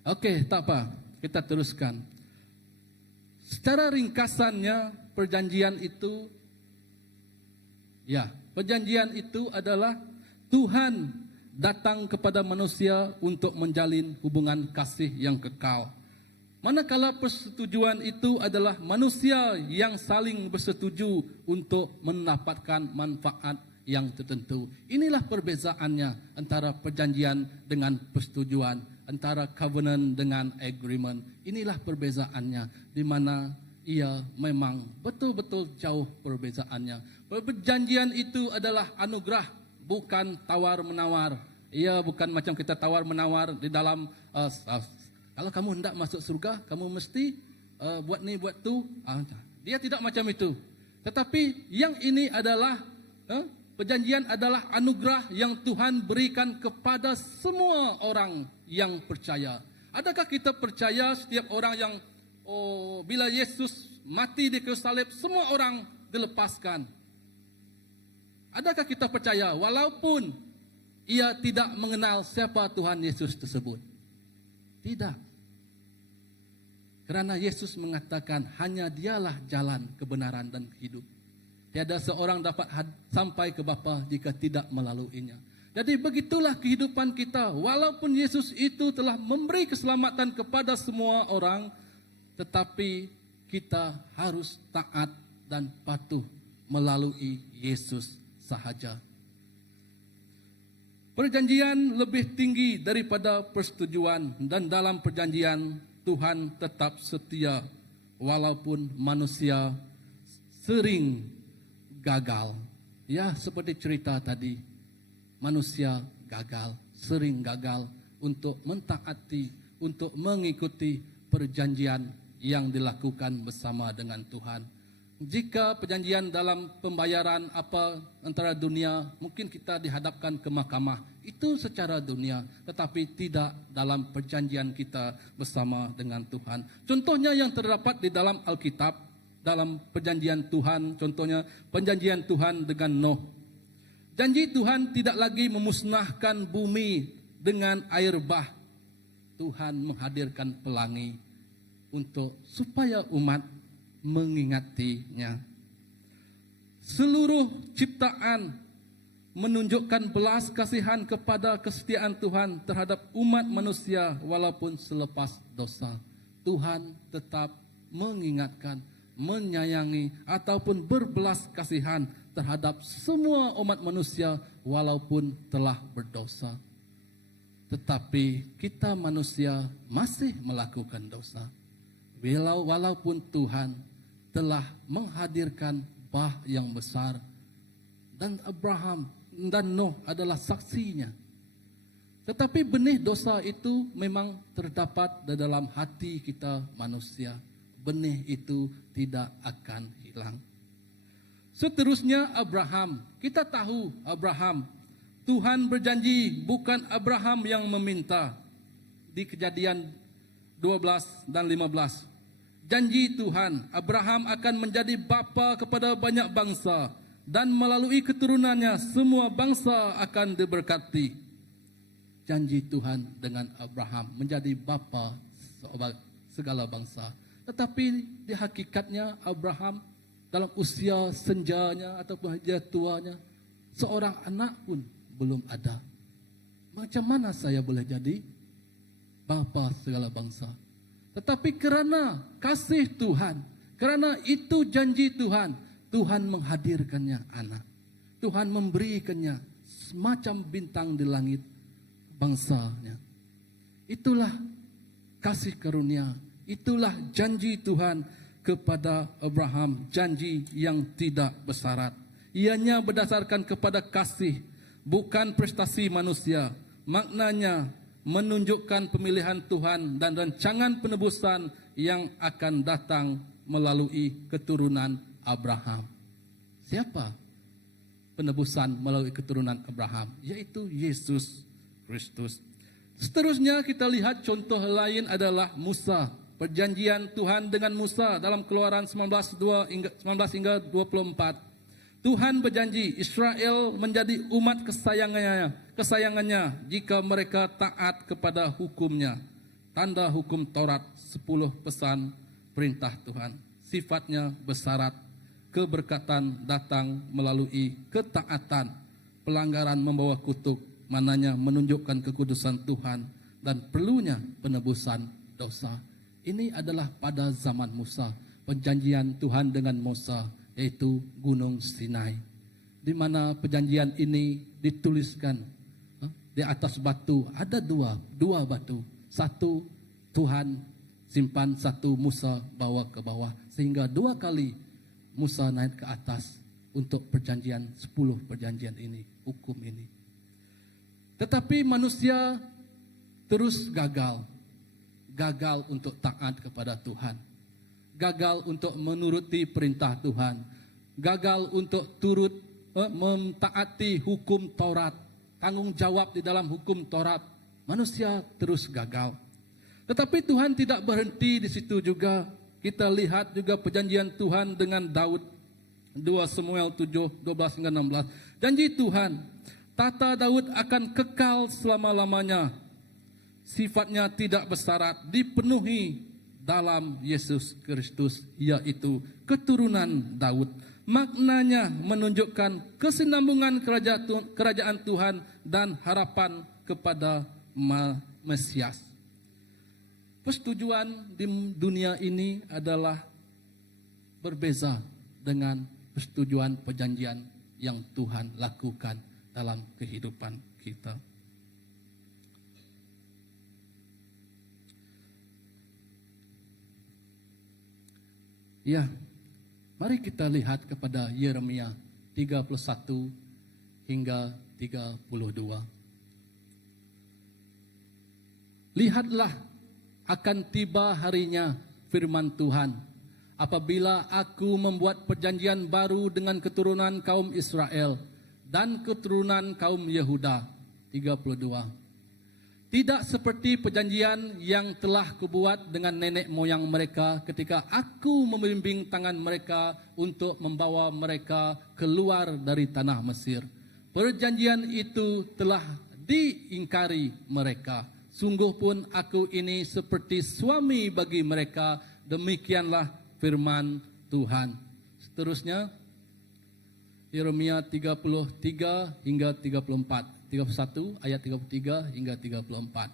Okay, tak apa. Kita teruskan. Secara ringkasannya, perjanjian itu adalah Tuhan datang kepada manusia untuk menjalin hubungan kasih yang kekal. Manakala persetujuan itu adalah manusia yang saling bersetuju untuk mendapatkan manfaat yang tertentu. Inilah perbezaannya antara perjanjian dengan persetujuan, antara covenant dengan agreement. Inilah perbezaannya, di mana ia memang betul-betul jauh perbezaannya. Perjanjian itu adalah anugerah, bukan tawar-menawar. Ia bukan macam kita tawar-menawar di dalam kalau kamu hendak masuk surga, kamu mesti buat ni, buat tu. Dia tidak macam itu. Tetapi yang ini adalah, perjanjian adalah anugerah yang Tuhan berikan kepada semua orang yang percaya. Adakah kita percaya setiap orang yang, bila Yesus mati di kayu salib, semua orang dilepaskan? Adakah kita percaya walaupun ia tidak mengenal siapa Tuhan Yesus tersebut? Tidak. Kerana Yesus mengatakan hanya dialah jalan, kebenaran dan hidup. Tiada seorang dapat sampai ke Bapa jika tidak melaluinya. Jadi begitulah kehidupan kita. Walaupun Yesus itu telah memberi keselamatan kepada semua orang, tetapi kita harus taat dan patuh melalui Yesus sahaja. Perjanjian lebih tinggi daripada persetujuan, dan dalam perjanjian Tuhan tetap setia walaupun manusia sering gagal. Ya, seperti cerita tadi, manusia gagal, sering gagal untuk mentaati, untuk mengikuti perjanjian yang dilakukan bersama dengan Tuhan. Jika perjanjian dalam pembayaran antara dunia, mungkin kita dihadapkan ke mahkamah, itu secara dunia, tetapi tidak dalam perjanjian kita bersama dengan Tuhan. Contohnya yang terdapat di dalam Alkitab, dalam perjanjian Tuhan, contohnya perjanjian Tuhan dengan Nuh. Janji Tuhan tidak lagi memusnahkan bumi dengan air bah. Tuhan menghadirkan pelangi untuk supaya umat mengingatinya. Seluruh ciptaan menunjukkan belas kasihan kepada kesetiaan Tuhan terhadap umat manusia walaupun selepas dosa. Tuhan tetap mengingatkan, menyayangi ataupun berbelas kasihan terhadap semua umat manusia walaupun telah berdosa. Tetapi kita manusia masih melakukan dosa. Walaupun Tuhan telah menghadirkan bah yang besar, dan Abraham dan Nuh adalah saksinya. Tetapi benih dosa itu memang terdapat di dalam hati kita manusia. Benih itu tidak akan hilang. Seterusnya Abraham, kita tahu Abraham, Tuhan berjanji, bukan Abraham yang meminta. Di Kejadian 12 dan 15. Janji Tuhan, Abraham akan menjadi bapa kepada banyak bangsa, dan melalui keturunannya semua bangsa akan diberkati. Janji Tuhan dengan Abraham menjadi bapa segala bangsa. Tetapi di hakikatnya Abraham dalam usia senjanya ataupun usia tuanya, seorang anak pun belum ada. Macam mana saya boleh jadi bapa segala bangsa? Tetapi kerana kasih Tuhan, kerana itu janji Tuhan, Tuhan menghadirkannya anak. Tuhan memberikannya semacam bintang di langit bangsanya. Itulah kasih karunia, itulah janji Tuhan kepada Abraham, janji yang tidak bersyarat. Ianya berdasarkan kepada kasih, bukan prestasi manusia. Maknanya menunjukkan pemilihan Tuhan dan rancangan penebusan yang akan datang melalui keturunan Abraham. Siapa penebusan melalui keturunan Abraham? Yaitu Yesus Kristus. Seterusnya kita lihat contoh lain adalah Musa. Perjanjian Tuhan dengan Musa dalam Keluaran 19 hingga 24. Tuhan berjanji Israel menjadi umat kesayangannya jika mereka taat kepada hukumnya. Tanda hukum Taurat, 10 pesan perintah Tuhan. Sifatnya bersyarat, keberkatan datang melalui ketaatan. Pelanggaran membawa kutuk, mananya menunjukkan kekudusan Tuhan dan perlunya penebusan dosa. Ini adalah pada zaman Musa, perjanjian Tuhan dengan Musa, yaitu Gunung Sinai, di mana perjanjian ini dituliskan di atas batu. Ada dua batu, satu Tuhan simpan, satu Musa bawa ke bawah, sehingga 2 kali Musa naik ke atas untuk perjanjian, 10 perjanjian ini, hukum ini. Tetapi manusia terus gagal untuk taat kepada Tuhan. Gagal untuk menuruti perintah Tuhan, gagal untuk turut mentaati hukum Taurat, tanggung jawab di dalam hukum Taurat. Manusia terus gagal. Tetapi Tuhan tidak berhenti di situ juga. Kita lihat juga perjanjian Tuhan dengan Daud, 2 Samuel 7, 12 hingga 16. Janji Tuhan, tata Daud akan kekal selama-lamanya. Sifatnya tidak bersyarat, dipenuhi dalam Yesus Kristus, yaitu keturunan Daud. Maknanya menunjukkan kesinambungan kerajaan Tuhan dan harapan kepada Mesias. Persetujuan di dunia ini adalah berbeza dengan persetujuan perjanjian yang Tuhan lakukan dalam kehidupan kita. Ya, mari kita lihat kepada Yeremia 31 hingga 32. Lihatlah, akan tiba harinya, firman Tuhan, apabila aku membuat perjanjian baru dengan keturunan kaum Israel dan keturunan kaum Yehuda. 32. Tidak seperti perjanjian yang telah kubuat dengan nenek moyang mereka ketika aku membimbing tangan mereka untuk membawa mereka keluar dari tanah Mesir. Perjanjian itu telah diingkari mereka. Sungguh pun aku ini seperti suami bagi mereka. Demikianlah firman Tuhan. Seterusnya, Yeremia 33 hingga 34. 31 ayat 33 hingga 34.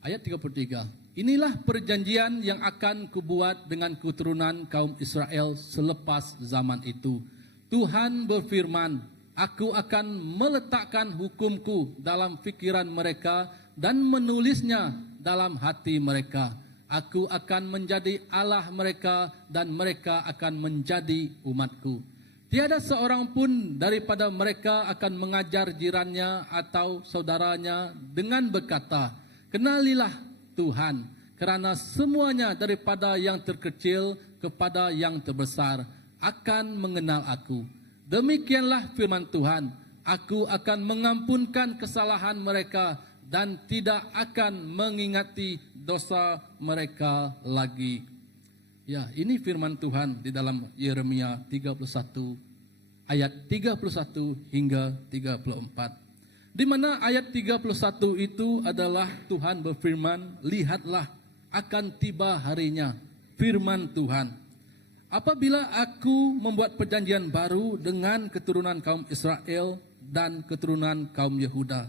Ayat 33. Inilah perjanjian yang akan kubuat dengan keturunan kaum Israel selepas zaman itu. Tuhan berfirman, aku akan meletakkan hukumku dalam fikiran mereka dan menulisnya dalam hati mereka. Aku akan menjadi Allah mereka dan mereka akan menjadi umatku. Tiada seorang pun daripada mereka akan mengajar jirannya atau saudaranya dengan berkata, kenalilah Tuhan, kerana semuanya daripada yang terkecil kepada yang terbesar akan mengenal aku. Demikianlah firman Tuhan, aku akan mengampunkan kesalahan mereka dan tidak akan mengingati dosa mereka lagi. Ya, ini firman Tuhan di dalam Yeremia 31 ayat 31 hingga 34. Di mana ayat 31 itu adalah Tuhan berfirman, lihatlah akan tiba harinya, firman Tuhan. Apabila aku membuat perjanjian baru dengan keturunan kaum Israel dan keturunan kaum Yehuda.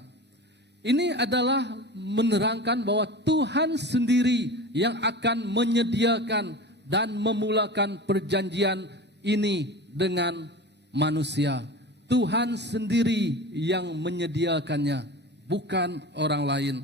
Ini adalah menerangkan bahwa Tuhan sendiri yang akan menyediakan dan memulakan perjanjian ini dengan manusia. Tuhan sendiri yang menyediakannya, bukan orang lain.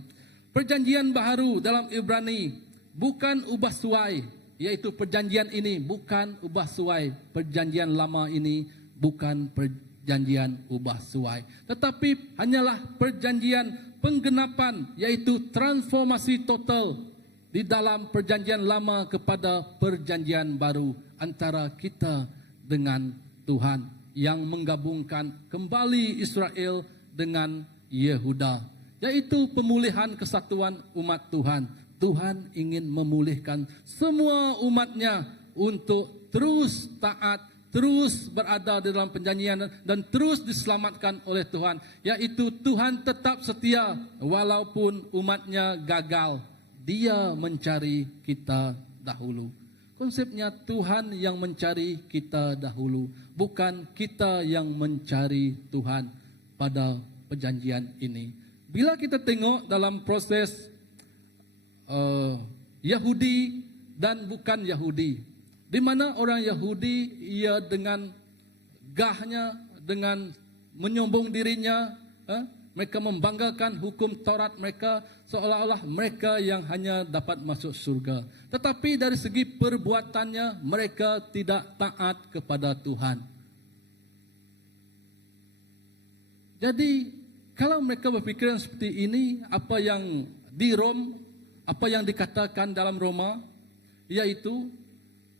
Perjanjian baru dalam Ibrani bukan ubah suai, yaitu perjanjian ini bukan ubah suai. Perjanjian lama ini bukan perjanjian ubah suai, tetapi hanyalah perjanjian penggenapan, yaitu transformasi total di dalam perjanjian lama kepada perjanjian baru antara kita dengan Tuhan yang menggabungkan kembali Israel dengan Yehuda, yaitu pemulihan kesatuan umat Tuhan. Tuhan ingin memulihkan semua umatnya untuk terus taat, terus berada di dalam perjanjian dan terus diselamatkan oleh Tuhan, yaitu Tuhan tetap setia walaupun umatnya gagal. Dia mencari kita dahulu. Konsepnya Tuhan yang mencari kita dahulu, bukan kita yang mencari Tuhan pada perjanjian ini. Bila kita tengok dalam proses Yahudi dan bukan Yahudi, di mana orang Yahudi ia dengan gahnya, dengan menyombong dirinya, mereka membanggakan hukum Taurat mereka seolah-olah mereka yang hanya dapat masuk surga. Tetapi dari segi perbuatannya mereka tidak taat kepada Tuhan. Jadi kalau mereka berpikiran seperti ini, apa yang di Rom, apa yang dikatakan dalam Roma, yaitu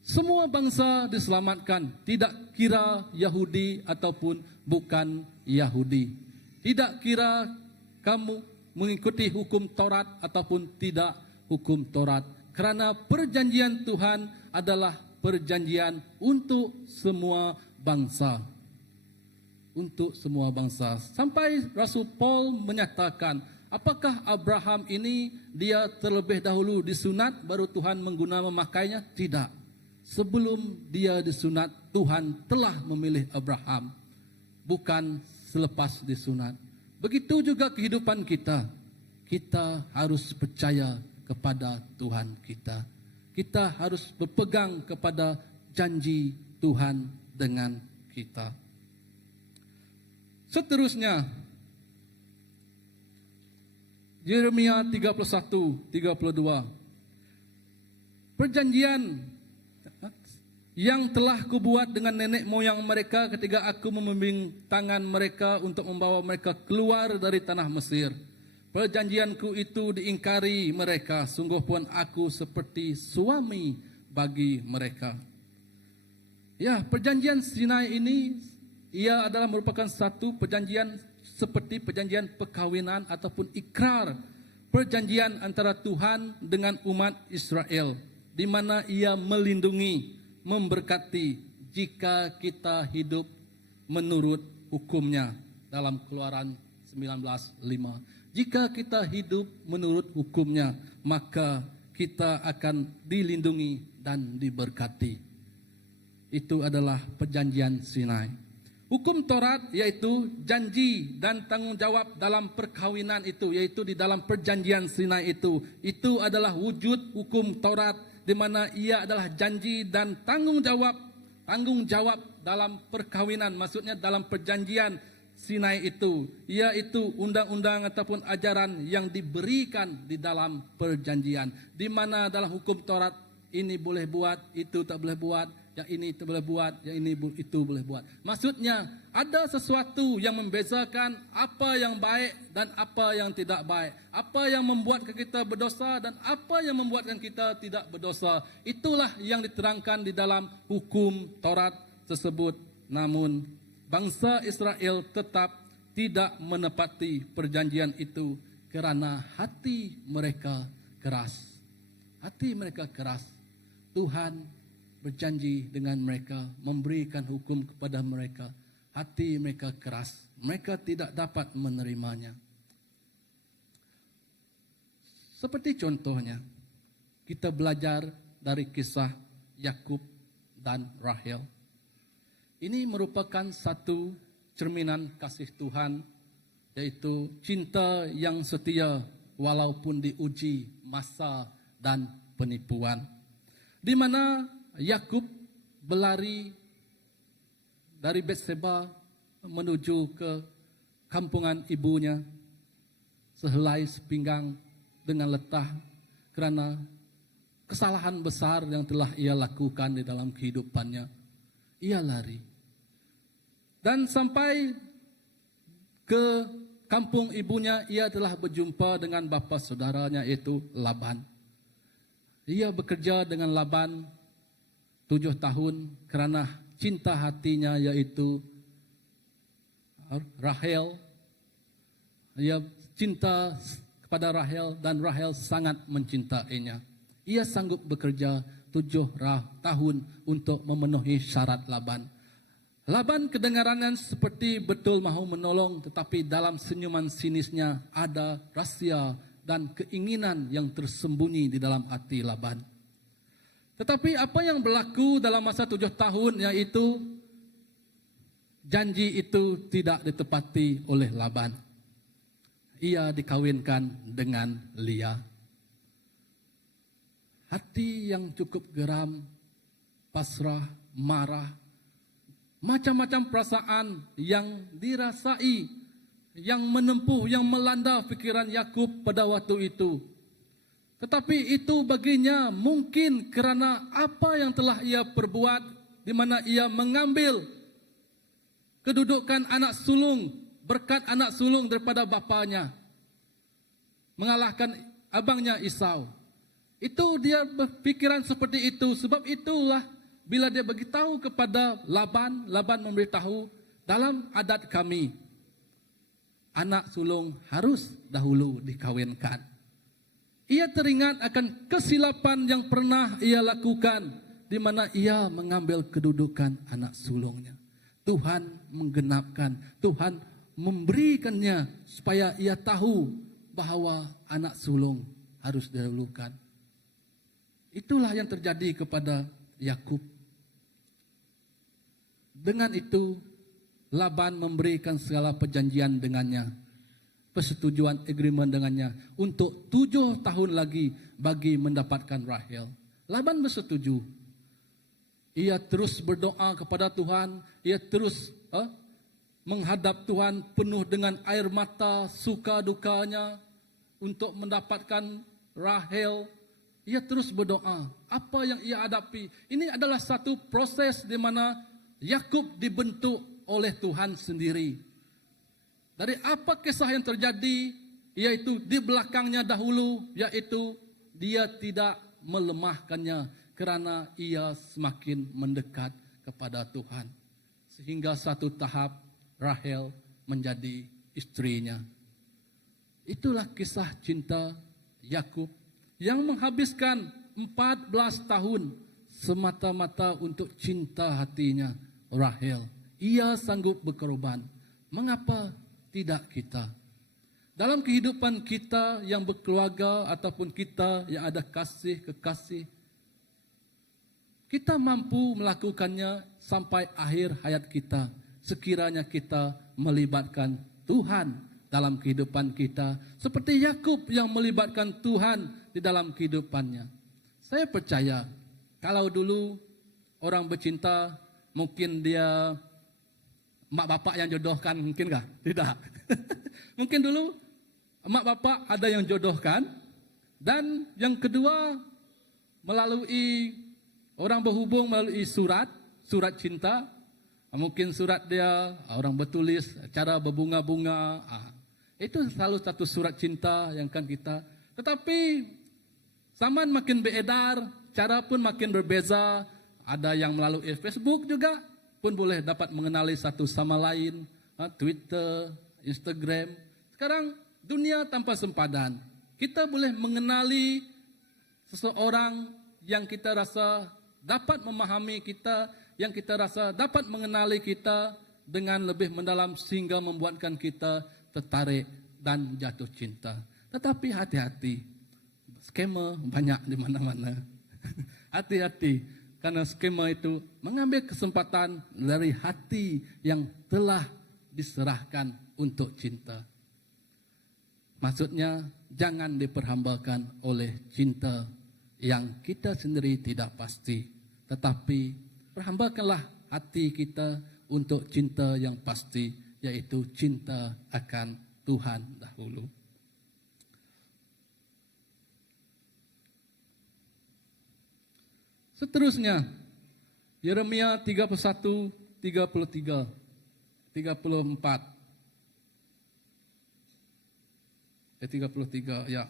semua bangsa diselamatkan, tidak kira Yahudi ataupun bukan Yahudi. Tidak kira kamu mengikuti hukum Taurat ataupun tidak hukum Taurat. Kerana perjanjian Tuhan adalah perjanjian untuk semua bangsa. Untuk semua bangsa. Sampai Rasul Paul menyatakan, apakah Abraham ini dia terlebih dahulu disunat baru Tuhan memakainya? Tidak. Sebelum dia disunat, Tuhan telah memilih Abraham. Bukan selepas disunat. Begitu juga kehidupan kita. Kita harus percaya kepada Tuhan kita. Kita harus berpegang kepada janji Tuhan dengan kita. Seterusnya, Yeremia 31, 32. Perjanjian yang telah kubuat dengan nenek moyang mereka ketika aku membimbing tangan mereka untuk membawa mereka keluar dari tanah Mesir. Perjanjianku itu diingkari mereka, sungguh pun aku seperti suami bagi mereka. Ya, perjanjian Sinai ini ia adalah merupakan satu perjanjian seperti perjanjian perkawinan ataupun ikrar perjanjian antara Tuhan dengan umat Israel, di mana ia melindungi, memberkati jika kita hidup menurut hukumnya dalam Keluaran 19:5. Jika kita hidup menurut hukumnya, maka kita akan dilindungi dan diberkati. Itu adalah perjanjian Sinai. Hukum Taurat yaitu janji dan tanggung jawab dalam perkawinan itu, yaitu di dalam perjanjian Sinai itu. Itu adalah wujud hukum Taurat, di mana ia adalah janji dan tanggung jawab dalam perkawinan, maksudnya dalam perjanjian Sinai itu, yaitu undang-undang ataupun ajaran yang diberikan di dalam perjanjian, di mana dalam hukum Taurat ini boleh buat, itu tak boleh buat, yang ini itu boleh buat, yang ini itu boleh buat. Maksudnya ada sesuatu yang membezakan apa yang baik dan apa yang tidak baik, apa yang membuatkan kita berdosa dan apa yang membuatkan kita tidak berdosa. Itulah yang diterangkan di dalam hukum Taurat tersebut. Namun bangsa Israel tetap tidak menepati perjanjian itu kerana hati mereka keras. Hati mereka keras. Tuhan berjanji dengan mereka, memberikan hukum kepada mereka. Hati mereka keras. Mereka tidak dapat menerimanya. Seperti contohnya, kita belajar dari kisah Yakub dan Rahel. Ini merupakan satu cerminan kasih Tuhan, yaitu cinta yang setia walaupun diuji masa dan penipuan. Di mana Yakub berlari dari Betseba menuju ke kampungan ibunya, sehelai sepinggang dengan letah kerana kesalahan besar yang telah ia lakukan di dalam kehidupannya. Ia lari. Dan sampai ke kampung ibunya, ia telah berjumpa dengan bapa saudaranya, yaitu Laban. Ia bekerja dengan Laban 7 tahun kerana cinta hatinya, yaitu Rahel. Ia cinta kepada Rahel dan Rahel sangat mencintainya. Ia sanggup bekerja 7 tahun untuk memenuhi syarat Laban. Laban kedengarannya seperti betul mahu menolong, tetapi dalam senyuman sinisnya ada rahsia dan keinginan yang tersembunyi di dalam hati Laban. Tetapi apa yang berlaku dalam masa 7 tahun, yaitu janji itu tidak ditepati oleh Laban. Ia dikawinkan dengan Lia. Hati yang cukup geram, pasrah, marah, macam-macam perasaan yang dirasai, yang menempuh, yang melanda fikiran Yakub pada waktu itu. Tetapi itu baginya mungkin kerana apa yang telah ia perbuat, di mana ia mengambil kedudukan anak sulung, berkat anak sulung daripada bapanya, mengalahkan abangnya Esau. Itu dia berpikiran seperti itu. Sebab itulah bila dia beritahu kepada Laban, Laban memberitahu, dalam adat kami, anak sulung harus dahulu dikawinkan. Ia teringat akan kesilapan yang pernah ia lakukan, di mana ia mengambil kedudukan anak sulungnya. Tuhan menggenapkan, Tuhan memberikannya supaya ia tahu bahawa anak sulung harus didahulukan. Itulah yang terjadi kepada Yakub. Dengan itu, Laban memberikan segala perjanjian dengannya, persetujuan agreement dengannya untuk 7 tahun lagi bagi mendapatkan Rahel. Laban bersetuju. Ia terus berdoa kepada Tuhan, ia terus menghadap Tuhan penuh dengan air mata, suka dukanya untuk mendapatkan Rahel. ia terus berdoa. Apa yang ia hadapi? Ini adalah satu proses di mana Yakub dibentuk oleh Tuhan sendiri. Dari apa kisah yang terjadi, yaitu di belakangnya dahulu, yaitu dia tidak melemahkannya karena ia semakin mendekat kepada Tuhan. Sehingga satu tahap Rahel menjadi istrinya. Itulah kisah cinta Yakub yang menghabiskan 14 tahun semata-mata untuk cinta hatinya Rahel. Ia sanggup berkorban. Mengapa tidak kita? Dalam kehidupan kita yang berkeluarga ataupun kita yang ada kasih kekasih, kita mampu melakukannya sampai akhir hayat kita. Sekiranya kita melibatkan Tuhan dalam kehidupan kita. Seperti Yakub yang melibatkan Tuhan di dalam kehidupannya. Saya percaya kalau dulu orang bercinta mungkin dia mak bapak yang jodohkan, mungkinkah? Tidak. Mungkin dulu mak bapak ada yang jodohkan. Dan yang kedua melalui orang berhubung melalui surat cinta. Mungkin surat dia orang bertulis cara berbunga-bunga. Itu selalu satu surat cinta yang kan kita. Tetapi zaman makin beredar, cara pun makin berbeza. Ada yang melalui Facebook juga pun boleh dapat mengenali satu sama lain. Twitter, Instagram. Sekarang dunia tanpa sempadan. Kita boleh mengenali seseorang yang kita rasa dapat memahami kita, yang kita rasa dapat mengenali kita dengan lebih mendalam sehingga membuatkan kita tertarik dan jatuh cinta. Tetapi hati-hati, skema banyak di mana-mana. Hati-hati, karena skema itu mengambil kesempatan dari hati yang telah diserahkan untuk cinta. Maksudnya, jangan diperhambakan oleh cinta yang kita sendiri tidak pasti. Tetapi, perhambakanlah hati kita untuk cinta yang pasti, yaitu cinta akan Tuhan dahulu. Seterusnya, Yeremia 31, 33, 34. 33, ya.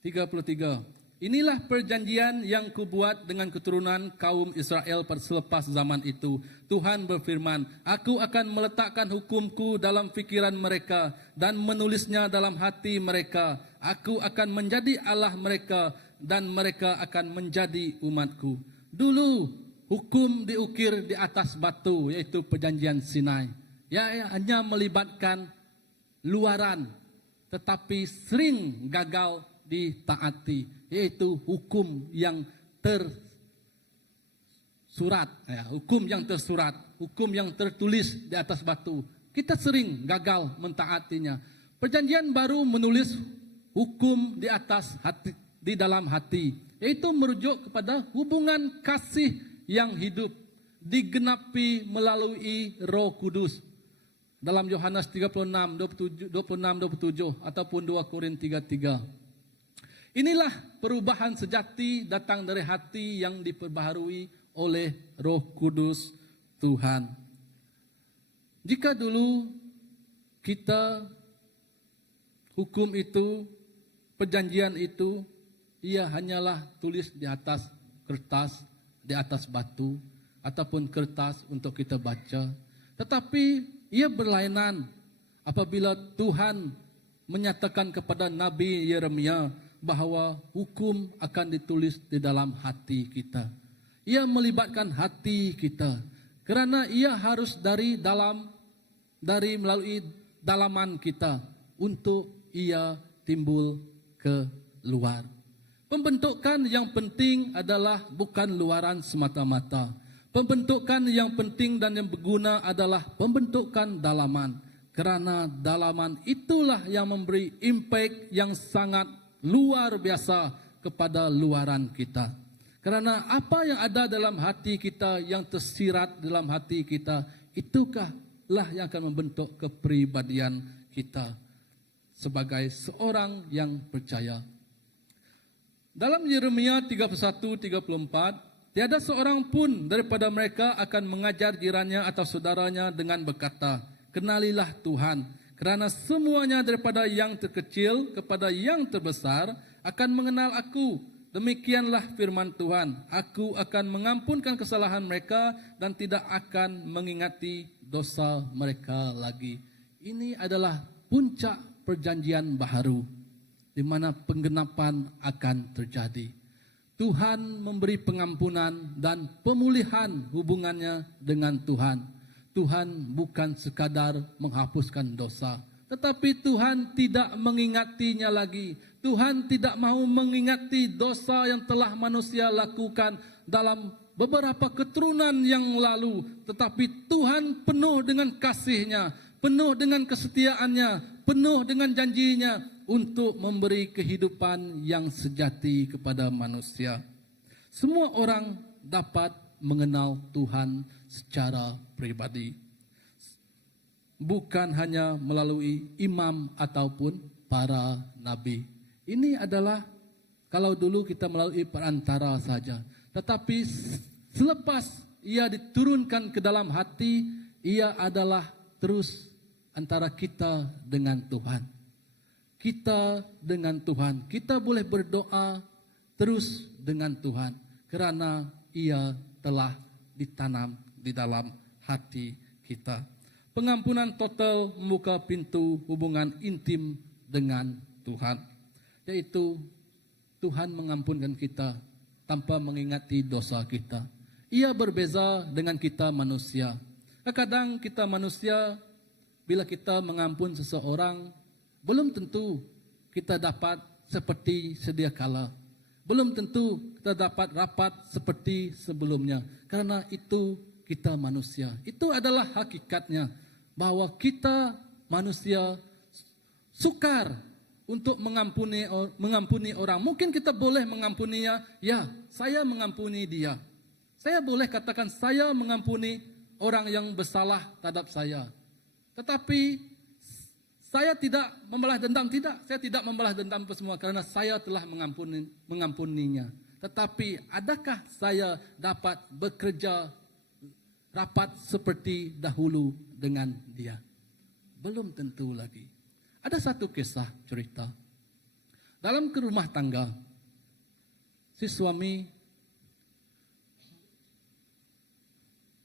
33. Inilah perjanjian yang kubuat dengan keturunan kaum Israel pada selepas zaman itu. Tuhan berfirman, aku akan meletakkan hukumku dalam fikiran mereka dan menulisnya dalam hati mereka. Aku akan menjadi Allah mereka dan mereka akan menjadi umatku. Dulu hukum diukir di atas batu, yaitu perjanjian Sinai. Ya, hanya melibatkan luaran, tetapi sering gagal ditaati, yaitu hukum yang tersurat, hukum yang tersurat, hukum yang tertulis di atas batu. Kita sering gagal mentaatinya. Perjanjian baru menulis hukum di atas hati, di dalam hati, yaitu merujuk kepada hubungan kasih yang hidup, digenapi melalui Roh Kudus. Dalam Yohanes 36, 27 ataupun 2 Korintus 3:3. Inilah perubahan sejati datang dari hati yang diperbaharui oleh Roh Kudus Tuhan. Jika dulu kita hukum itu, perjanjian itu, ia hanyalah tulis di atas kertas, di atas batu, ataupun kertas untuk kita baca. Tetapi ia berlainan apabila Tuhan menyatakan kepada Nabi Yeremia bahwa hukum akan ditulis di dalam hati kita. Ia melibatkan hati kita karena ia harus dari melalui dalaman kita untuk ia timbul ke luar. Pembentukan yang penting adalah bukan luaran semata-mata. Pembentukan yang penting dan yang berguna adalah pembentukan dalaman. Kerana dalaman itulah yang memberi impact yang sangat luar biasa kepada luaran kita. Kerana apa yang ada dalam hati kita, yang tersirat dalam hati kita, itukah lah yang akan membentuk kepribadian kita. sebagai seorang yang percaya. Dalam Yeremia 31:34, tiada seorang pun daripada mereka akan mengajar jirannya atau saudaranya dengan berkata, kenalilah Tuhan, kerana semuanya daripada yang terkecil kepada yang terbesar akan mengenal aku. Demikianlah firman Tuhan, aku akan mengampunkan kesalahan mereka dan tidak akan mengingati dosa mereka lagi. Ini adalah puncak perjanjian baharu, di mana penggenapan akan terjadi. Tuhan memberi pengampunan dan pemulihan hubungannya dengan Tuhan. Tuhan bukan sekadar menghapuskan dosa, tetapi Tuhan tidak mengingatinya lagi. Tuhan tidak mahu mengingati dosa yang telah manusia lakukan dalam beberapa keturunan yang lalu. Tetapi Tuhan penuh dengan kasih-Nya, penuh dengan kesetiaannya, penuh dengan janjinya untuk memberi kehidupan yang sejati kepada manusia. Semua orang dapat mengenal Tuhan secara pribadi, bukan hanya melalui imam ataupun para nabi. Ini adalah kalau dulu kita melalui perantara saja, tetapi selepas ia diturunkan ke dalam hati, ia adalah terus antara kita dengan Tuhan. Kita dengan Tuhan, kita boleh berdoa terus dengan Tuhan, kerana ia telah ditanam di dalam hati kita. Pengampunan total membuka pintu hubungan intim dengan Tuhan, yaitu Tuhan mengampunkan kita tanpa mengingati dosa kita. Ia berbeza dengan kita manusia. Kadang kita manusia, bila kita mengampun seseorang, belum tentu kita dapat seperti sedia kala. Belum tentu kita dapat rapat seperti sebelumnya. Karena itu kita manusia. Itu adalah hakikatnya, bahwa kita manusia sukar untuk mengampuni orang. Mungkin kita boleh mengampuninya, ya, saya mengampuni dia. Saya boleh katakan saya mengampuni orang yang bersalah terhadap saya. Tetapi saya tidak membalas dendam, tidak. Saya tidak membalas dendam ke semua kerana saya telah mengampuninya. Tetapi adakah saya dapat bekerja rapat seperti dahulu dengan dia? Belum tentu lagi. Ada satu kisah cerita. Dalam rumah tangga, si suami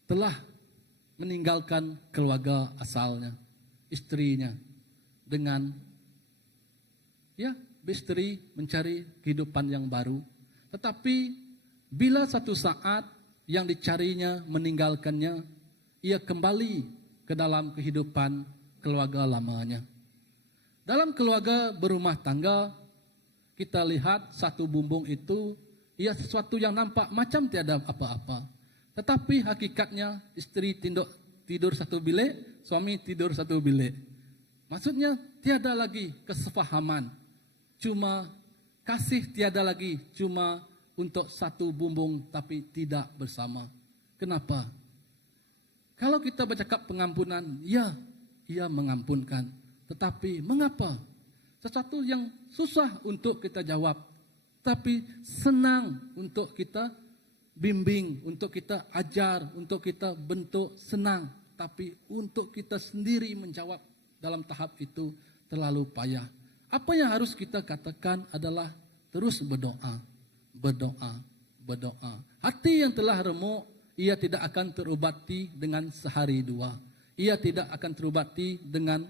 telah meninggalkan keluarga asalnya, istrinya, dengan istri mencari kehidupan yang baru. Tetapi bila satu saat yang dicarinya meninggalkannya, ia kembali ke dalam kehidupan keluarga lamanya. Dalam keluarga berumah tangga, kita lihat satu bumbung itu, ia sesuatu yang nampak macam tiada apa-apa. Tetapi hakikatnya istri tidur satu bilik, suami tidur satu bilik. Maksudnya tiada lagi kesefahaman. Cuma kasih tiada lagi, cuma untuk satu bumbung tapi tidak bersama. Kenapa? Kalau kita bercakap pengampunan, ya, ia mengampunkan. Tetapi mengapa? Sesuatu yang susah untuk kita jawab, tapi senang untuk kita bimbing, untuk kita ajar, untuk kita bentuk, senang. Tapi untuk kita sendiri menjawab dalam tahap itu terlalu payah. Apa yang harus kita katakan adalah terus berdoa, berdoa, berdoa. Hati yang telah remuk, ia tidak akan terobati dengan sehari dua. Ia tidak akan terobati dengan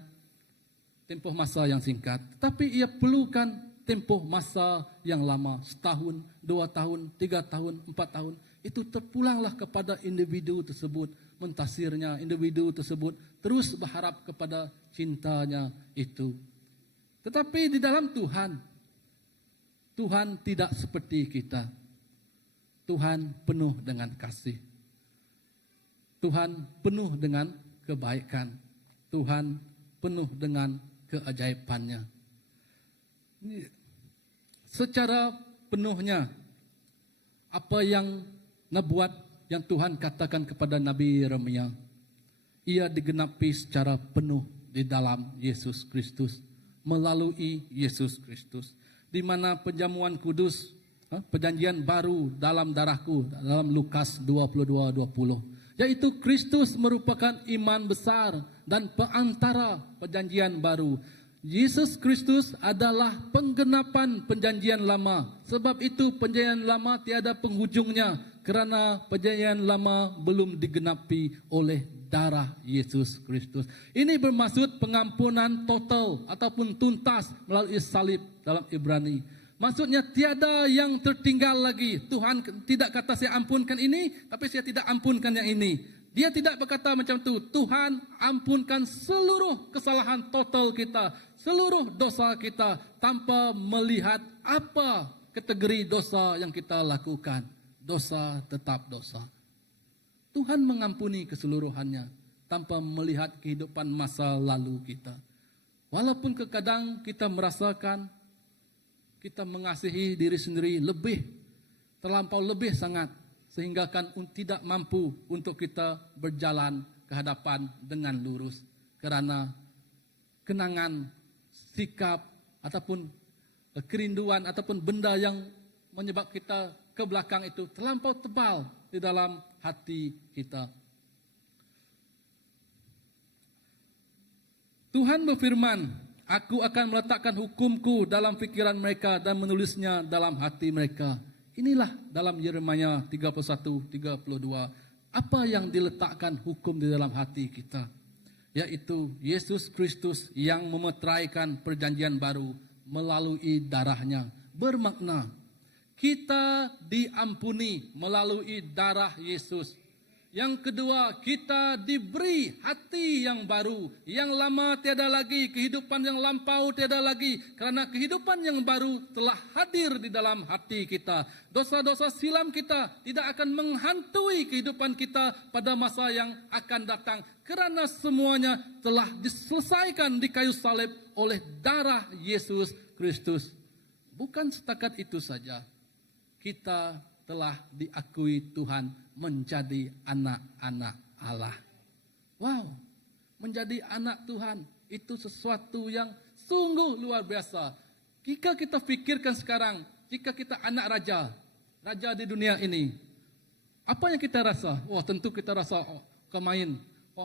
tempoh masa yang singkat. Tapi ia perlukan tempoh masa yang lama, setahun, 2 tahun, 3 tahun, 4 tahun. Itu terpulanglah kepada individu tersebut, mentasirnya individu tersebut, terus berharap kepada cintanya itu. Tetapi di dalam Tuhan, Tuhan tidak seperti kita. Tuhan penuh dengan kasih. Tuhan penuh dengan kebaikan. Tuhan penuh dengan keajaibannya. Secara penuhnya, apa yang nubuat yang Tuhan katakan kepada Nabi Yeremia, ia digenapi secara penuh di dalam Yesus Kristus. melalui Yesus Kristus. Di mana penjamuan kudus, perjanjian baru dalam darahku, dalam Lukas 22:20. Yaitu Kristus merupakan iman besar dan perantara perjanjian baru. Yesus Kristus adalah penggenapan perjanjian lama. Sebab itu perjanjian lama tiada penghujungnya kerana perjanjian lama belum digenapi oleh darah Yesus Kristus. Ini bermaksud pengampunan total ataupun tuntas melalui salib dalam Ibrani. Maksudnya tiada yang tertinggal lagi. Tuhan tidak kata saya ampunkan ini, tapi saya tidak ampunkan yang ini. Dia tidak berkata macam itu. Tuhan ampunkan seluruh kesalahan total kita, seluruh dosa kita tanpa melihat apa kategori dosa yang kita lakukan. Dosa tetap dosa. Tuhan mengampuni keseluruhannya tanpa melihat kehidupan masa lalu kita. Walaupun kadang kita merasakan kita mengasihi diri sendiri lebih, terlampau lebih sangat. Sehingga kan tidak mampu untuk kita berjalan ke hadapan dengan lurus. Kerana kenangan, sikap, ataupun kerinduan, ataupun benda yang menyebab kita ke belakang itu terlampau tebal di dalam hati kita. Tuhan berfirman, aku akan meletakkan hukumku dalam fikiran mereka dan menulisnya dalam hati mereka. Inilah dalam Yeremia 31:32. Apa yang diletakkan hukum di dalam hati kita? Yaitu Yesus Kristus yang memeteraikan perjanjian baru melalui darahnya. Bermakna kita diampuni melalui darah Yesus. Yang kedua, kita diberi hati yang baru. Yang lama tiada lagi, kehidupan yang lampau tiada lagi. Kerana kehidupan yang baru telah hadir di dalam hati kita. Dosa-dosa silam kita tidak akan menghantui kehidupan kita pada masa yang akan datang. Kerana semuanya telah diselesaikan di kayu salib oleh darah Yesus Kristus. Bukan setakat itu saja. Kita telah diakui Tuhan menjadi anak-anak Allah. Wow, menjadi anak Tuhan itu sesuatu yang sungguh luar biasa. Jika kita fikirkan sekarang, jika kita anak raja di dunia ini, apa yang kita rasa? Wah, tentu kita rasa kemain,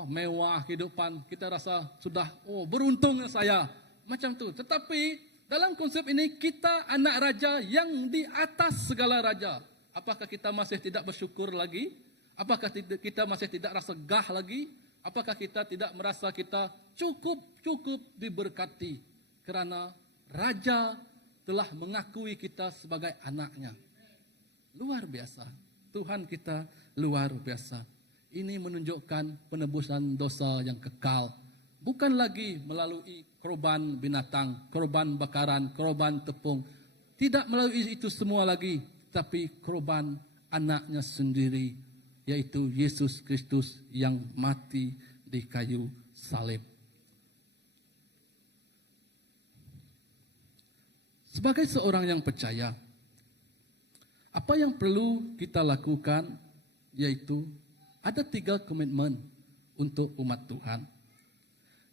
mewah kehidupan, kita rasa sudah beruntung saya, macam tu. Tetapi dalam konsep ini kita anak raja yang di atas segala raja. Apakah kita masih tidak bersyukur lagi? Apakah kita masih tidak rasa gah lagi? Apakah kita tidak merasa kita cukup diberkati? Kerana Raja telah mengakui kita sebagai anaknya. Luar biasa. Tuhan kita luar biasa. Ini menunjukkan penebusan dosa yang kekal. Bukan lagi melalui korban binatang, korban bakaran, korban tepung. Tidak melalui itu semua lagi. Tapi korban anaknya sendiri, yaitu Yesus Kristus yang mati di kayu salib. Sebagai seorang yang percaya, apa yang perlu kita lakukan, yaitu ada 3 komitmen untuk umat Tuhan.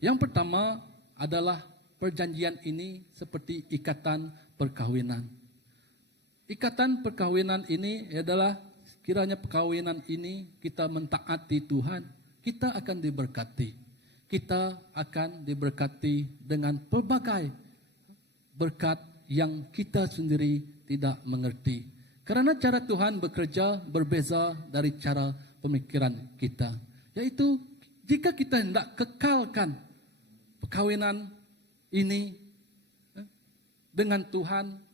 Yang pertama adalah perjanjian ini seperti ikatan perkawinan. Ikatan perkawinan ini adalah kiranya perkawinan ini kita mentaati Tuhan, kita akan diberkati. Kita akan diberkati dengan pelbagai berkat yang kita sendiri tidak mengerti. Karena cara Tuhan bekerja berbeza dari cara pemikiran kita. Yaitu jika kita hendak kekalkan perkawinan ini dengan Tuhan,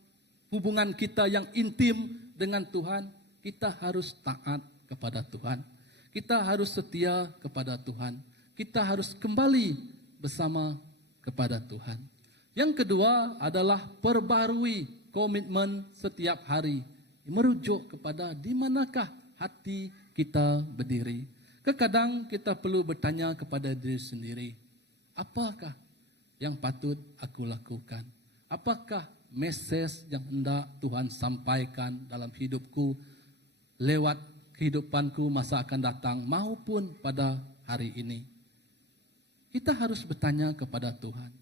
hubungan kita yang intim dengan Tuhan, kita harus taat kepada Tuhan. Kita harus setia kepada Tuhan. Kita harus kembali bersama kepada Tuhan. Yang kedua adalah perbarui komitmen setiap hari. Merujuk kepada di manakah hati kita berdiri. Kadang kita perlu bertanya kepada diri sendiri. Apakah yang patut aku lakukan? Apakah mesej yang hendak Tuhan sampaikan dalam hidupku lewat kehidupanku masa akan datang maupun pada hari ini? Kita harus bertanya kepada Tuhan.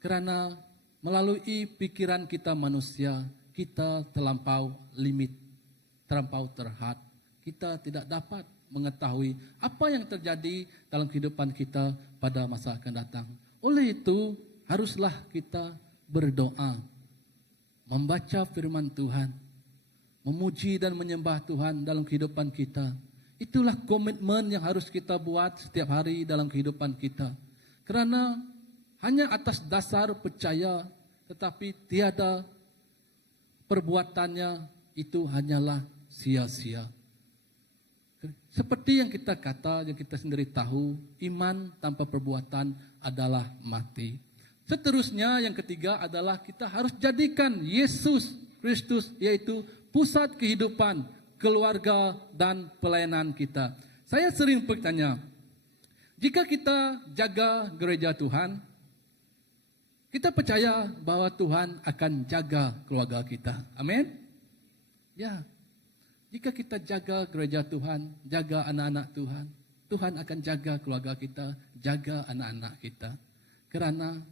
Kerana melalui pikiran kita manusia, kita terlampau limit, terlampau terhad. Kita tidak dapat mengetahui apa yang terjadi dalam kehidupan kita pada masa akan datang. Oleh itu, haruslah kita berdoa, membaca firman Tuhan, memuji dan menyembah Tuhan dalam kehidupan kita. Itulah komitmen yang harus kita buat setiap hari dalam kehidupan kita. Kerana hanya atas dasar percaya, tetapi tiada perbuatannya, itu hanyalah sia-sia. Seperti yang kita kata, yang kita sendiri tahu, iman tanpa perbuatan adalah mati. Seterusnya yang ketiga adalah kita harus jadikan Yesus Kristus, yaitu pusat kehidupan, keluarga dan pelayanan kita. Saya sering bertanya, jika kita jaga gereja Tuhan, kita percaya bahwa Tuhan akan jaga keluarga kita. Amin? Ya. Jika kita jaga gereja Tuhan, jaga anak-anak Tuhan, Tuhan akan jaga keluarga kita, jaga anak-anak kita. Kerana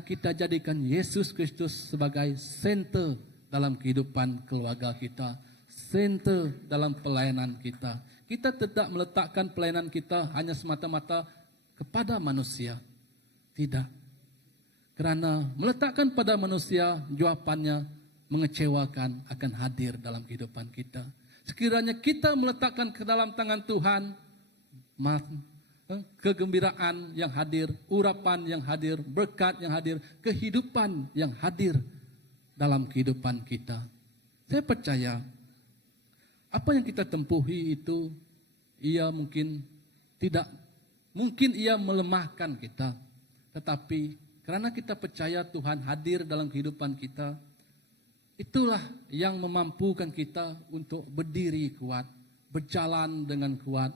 kita jadikan Yesus Kristus sebagai center dalam kehidupan keluarga kita, center dalam pelayanan kita. Kita tidak meletakkan pelayanan kita hanya semata-mata kepada manusia. Tidak. Kerana meletakkan pada manusia, jawabannya mengecewakan akan hadir dalam kehidupan kita. Sekiranya kita meletakkan ke dalam tangan Tuhan, kegembiraan yang hadir, urapan yang hadir, berkat yang hadir, kehidupan yang hadir dalam kehidupan kita. Saya percaya apa yang kita tempuhi itu, mungkin ia melemahkan kita. Tetapi karena kita percaya Tuhan hadir dalam kehidupan kita, itulah yang memampukan kita untuk berdiri kuat, berjalan dengan kuat,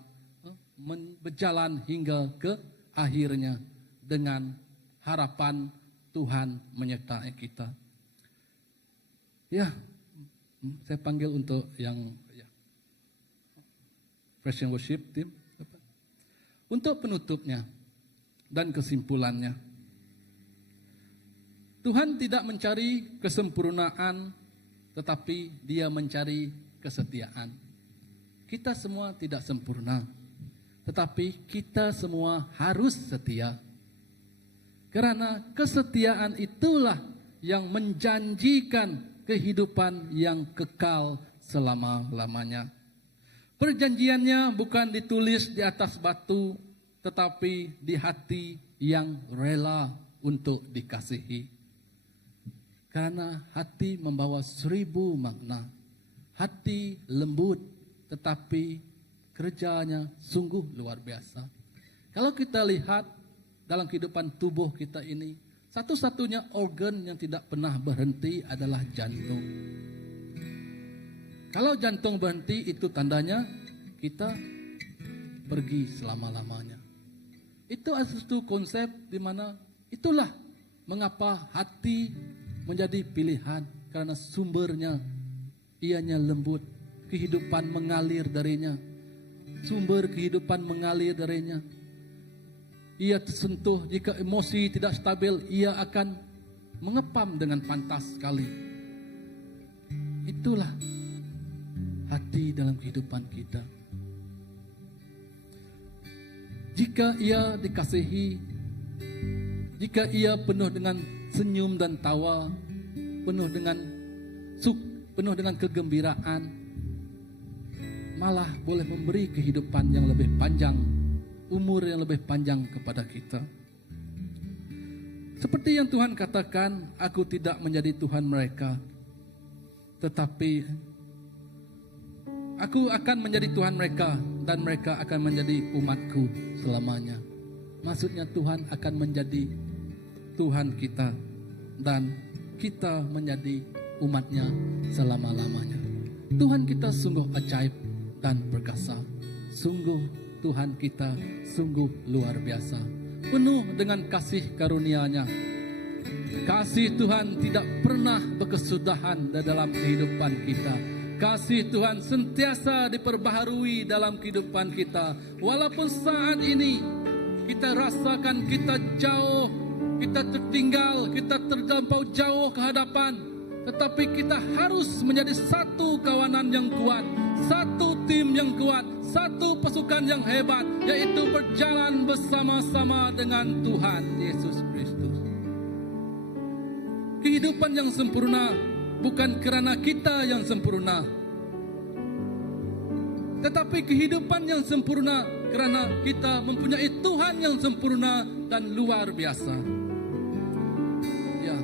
berjalan hingga ke akhirnya dengan harapan Tuhan menyertai kita. Ya, saya panggil untuk yang Praise and Worship team. Untuk penutupnya dan kesimpulannya, Tuhan tidak mencari kesempurnaan, tetapi Dia mencari kesetiaan. Kita semua tidak sempurna, tetapi kita semua harus setia. Karena kesetiaan itulah yang menjanjikan kehidupan yang kekal selama-lamanya. Perjanjiannya bukan ditulis di atas batu, tetapi di hati yang rela untuk dikasihi. Karena hati membawa 1000 makna. Hati lembut, tetapi kerjanya sungguh luar biasa. Kalau kita lihat dalam kehidupan tubuh kita ini, satu-satunya organ yang tidak pernah berhenti adalah jantung. Kalau jantung berhenti, itu tandanya kita pergi selama-lamanya. Itu satu konsep di mana itulah mengapa hati menjadi pilihan, karena sumbernya ianya lembut, kehidupan mengalir darinya. Sumber kehidupan mengalir darinya. Ia tersentuh, jika emosi tidak stabil, ia akan mengepam dengan pantas sekali. Itulah hati dalam kehidupan kita. Jika ia dikasihi, jika ia penuh dengan senyum dan tawa, penuh dengan kegembiraan, malah boleh memberi kehidupan yang lebih panjang, umur yang lebih panjang kepada kita. Seperti yang Tuhan katakan, aku tidak menjadi Tuhan mereka, tetapi aku akan menjadi Tuhan mereka, dan mereka akan menjadi umatku selamanya. Maksudnya Tuhan akan menjadi Tuhan kita, dan kita menjadi umatnya selama-lamanya. Tuhan kita sungguh ajaib dan perkasa. Sungguh Tuhan kita sungguh luar biasa, penuh dengan kasih karunia-Nya. Kasih Tuhan tidak pernah berkesudahan dalam kehidupan kita. Kasih Tuhan sentiasa diperbaharui dalam kehidupan kita. Walaupun saat ini kita rasakan kita jauh kita tertinggal, kita terlampau jauh ke hadapan. Tetapi kita harus menjadi satu kawanan yang kuat, satu tim yang kuat, satu pasukan yang hebat, yaitu berjalan bersama-sama dengan Tuhan Yesus Kristus. Kehidupan yang sempurna bukan kerana kita yang sempurna, tetapi kehidupan yang sempurna kerana kita mempunyai Tuhan yang sempurna dan luar biasa. Ya,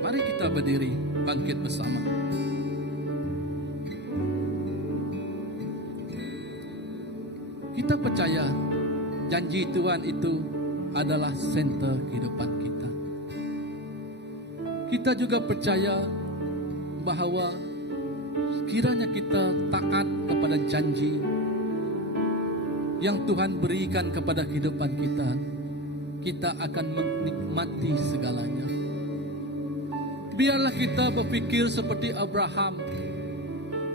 mari kita berdiri, bangkit bersama. Kita percaya janji Tuhan itu adalah senter kehidupan kita. Kita juga percaya bahawa kiranya kita taat kepada janji yang Tuhan berikan kepada kehidupan kita, kita akan menikmati segalanya. Biarlah kita berpikir seperti Abraham.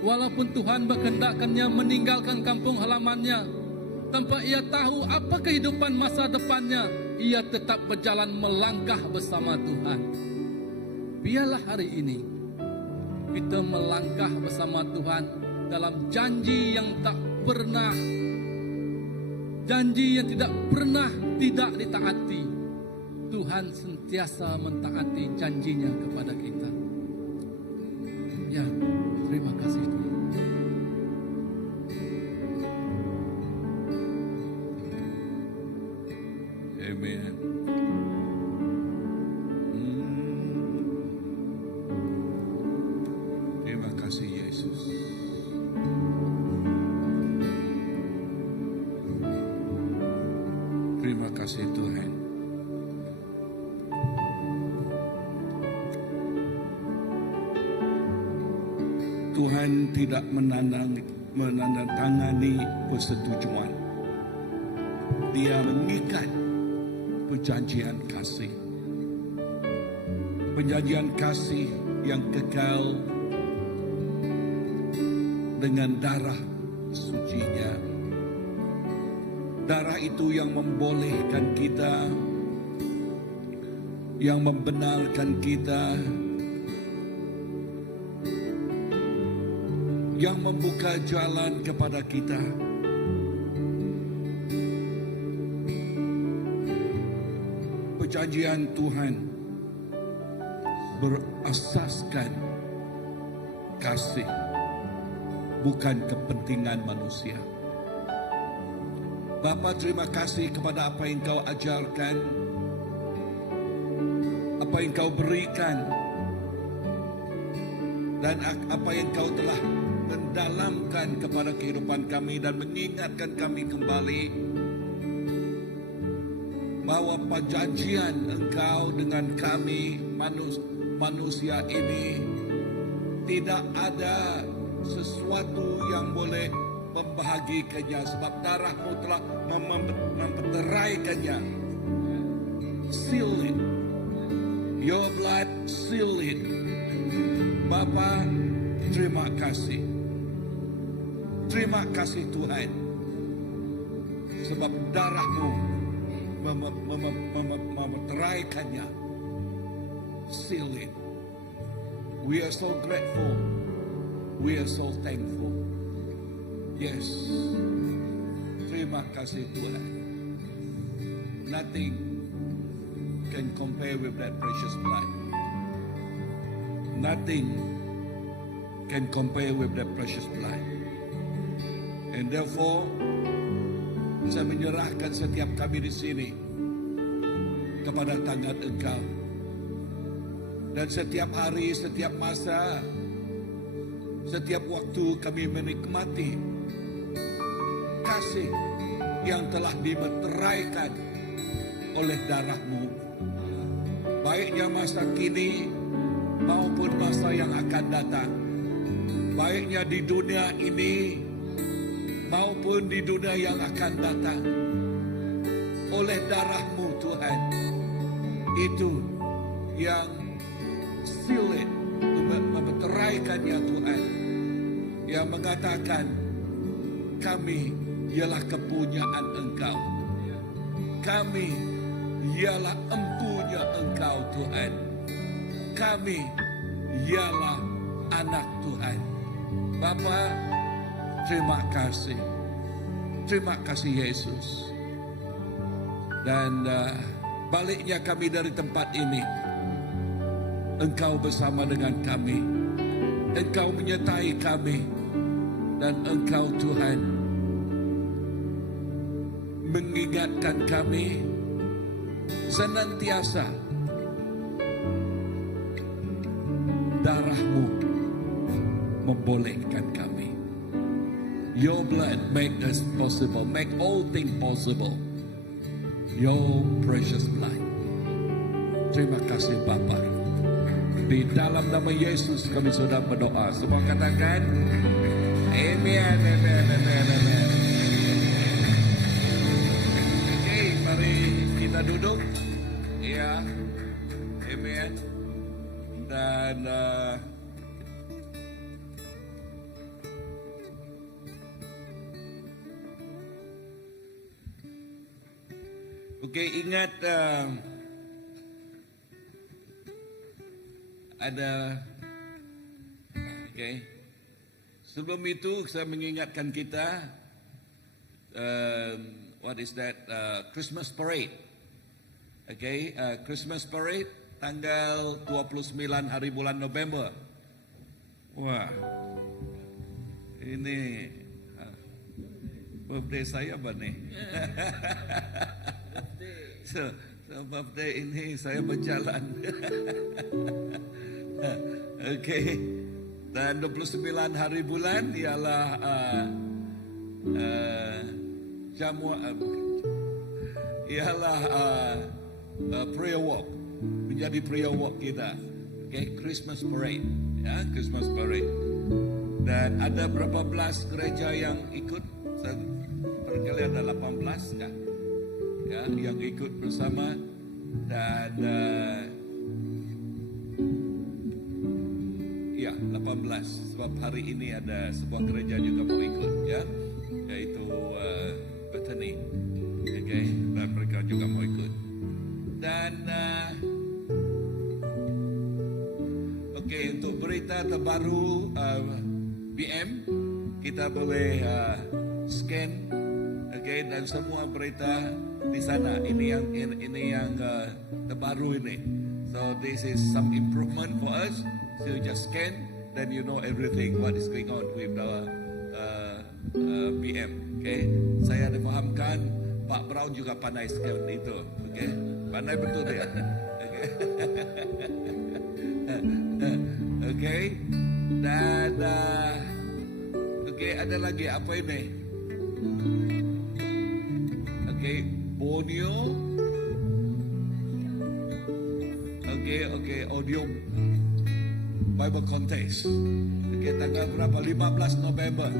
Walaupun Tuhan berkehendakkannya meninggalkan kampung halamannya, tanpa ia tahu apa kehidupan masa depannya, ia tetap berjalan melangkah bersama Tuhan. Biarlah hari ini kita melangkah bersama Tuhan dalam janji yang tak pernah, janji yang tidak pernah tidak ditaati. Tuhan sentiasa mentaati janjinya kepada kita. Ya, terima kasih Tuhan. Amen. Terima kasih Yesus. Terima kasih Tuhan. Tuhan tidak menandatangani persetujuan. Dia mengikat perjanjian kasih. Perjanjian kasih yang kekal dengan darah sucinya. Darah itu yang membolehkan kita, yang membenarkan kita, yang membuka jalan kepada kita. Perjanjian Tuhan berasaskan kasih, bukan kepentingan manusia. Bapa, terima kasih kepada apa yang Kau ajarkan, apa yang Kau berikan, dan apa yang Kau telah mendalamkan kepada kehidupan kami dan mengingatkan kami kembali bahwa perjanjian Engkau dengan kami manusia ini tidak ada sesuatu yang boleh membahagikannya, sebab darah-Mu telah memperteraikannya. Seal it. Your blood seal it. Bapa, terima kasih. Terima kasih Tuhan, sebab darah-Mu memeteraikannya. Seal it. We are so grateful. We are so thankful. Yes. Terima kasih Tuhan. Nothing can compare with that precious blood. Nothing can compare with that precious blood. And therefore, saya menyerahkan setiap kami di sini kepada tangan Engkau. Dan setiap hari, setiap masa, setiap waktu kami menikmati kasih yang telah dimeteraikan oleh darah-Mu. Baiknya masa kini maupun masa yang akan datang. Baiknya di dunia ini maupun di dunia yang akan datang. Oleh darah-Mu Tuhan, itu yang seal it, memeteraikannya Tuhan, yang mengatakan kami ialah kepunyaan Engkau. Kami ialah empunya Engkau Tuhan. Kami ialah anak Tuhan. Bapa, terima kasih. Terima kasih Yesus. Dan baliknya kami dari tempat ini, Engkau bersama dengan kami. Engkau menyertai kami. Dan Engkau Tuhan mengingatkan kami senantiasa darah-Mu membolehkan kami. Your blood make us possible, make all things possible. Your precious blood. Terima kasih Bapa. Di dalam nama Yesus kami sudah berdoa. Semua katakan amen, amen, amen, amen. Oke, mari kita duduk. Ya, amen. Dan oke, ingat ada sebelum itu saya mengingatkan kita what is that Christmas parade. Christmas parade tanggal 29 hari bulan November. Wah, ini birthday saya apa nih? So birthday ini saya berjalan. Dan 29 hari bulan ialah prayer walk, menjadi prayer walk kita. Christmas parade, ya, Christmas parade. Dan ada berapa belas gereja yang ikut? Barangkali ada 18 kah? Ya, yang ikut bersama. Dan 18, sebab hari ini ada sebuah gereja juga mau ikut, ya, yaitu Bethany. Dan mereka juga mau ikut. Dan untuk berita terbaru BM kita boleh scan, dan semua berita di sana. Ini yang terbaru ini. So this is some improvement for us. So you just scan, then you know everything what is going on with the BM. Saya difahamkan Pak Brown juga pandai scan itu. Pandai betul dia. Dan ada lagi apa ini? Borneo. Audio Bible Contest. Tanggal berapa? 15 November.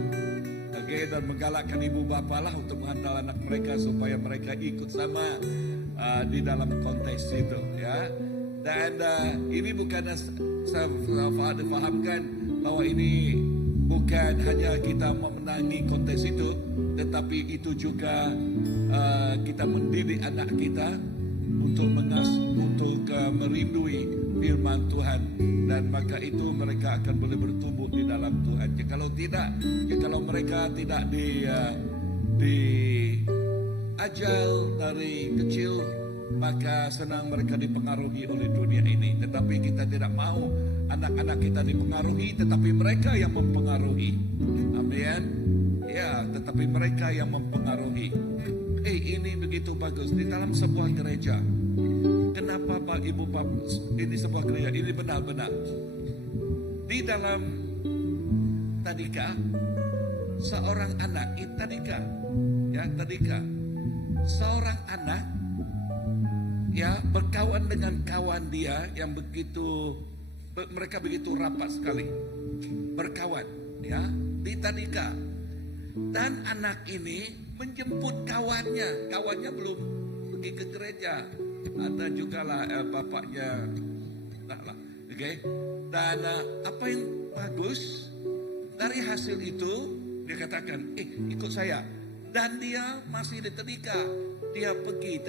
Dan menggalakkan ibu bapa lah untuk menghantar anak mereka supaya mereka ikut sama di dalam kontes itu, ya. Dan ini bukan saya fahamkan bahwa ini bukan hanya kita memenangi kontes itu, tetapi itu juga kita mendidik anak kita untuk merindui firman Tuhan, dan maka itu mereka akan boleh bertumbuh di dalam Tuhan. Kalau mereka tidak diajar dari kecil, maka senang mereka dipengaruhi oleh dunia ini. Tetapi kita tidak mau anak-anak kita dipengaruhi, tetapi mereka yang mempengaruhi. Amin. Ya, tetapi mereka yang mempengaruhi. Ini begitu bagus di dalam sebuah gereja. Kenapa Pak Ibu Bapak, ini sebuah gereja, ini benar-benar di dalam tadika seorang anak, tadika seorang anak, ya, berkawan dengan kawan dia yang mereka begitu rapat sekali berkawan, ya, di tadika. Dan anak ini menjemput kawannya belum pergi ke gereja. Ada juga lah bapaknya, dan apa yang bagus dari hasil itu, dia katakan, ikut saya. Dan dia masih di tadika, dia pergi,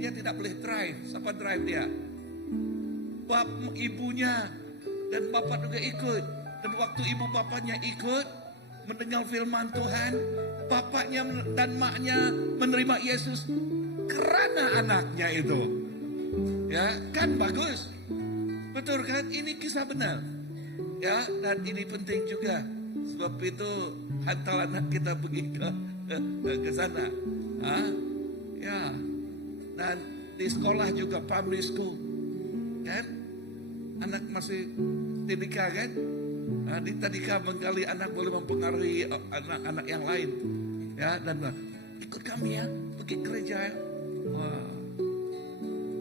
dia tidak boleh drive. Siapa drive dia? Ibunya dan bapak juga ikut. Dan waktu ibu bapaknya ikut mendengar firman Tuhan, bapaknya dan maknya menerima Yesus karena anaknya itu. Ya, kan bagus. Betul kan? Ini kisah benar. Ya, dan ini penting juga. Sebab itu hantar anak kita pergi ke sana. Ya. Dan di sekolah juga primary school. Kan? Anak masih tadika kan? Di tadika menggali anak boleh mempengaruhi anak-anak yang lain. Ya, dan ikut kami ya, pergi gereja ya. Wah.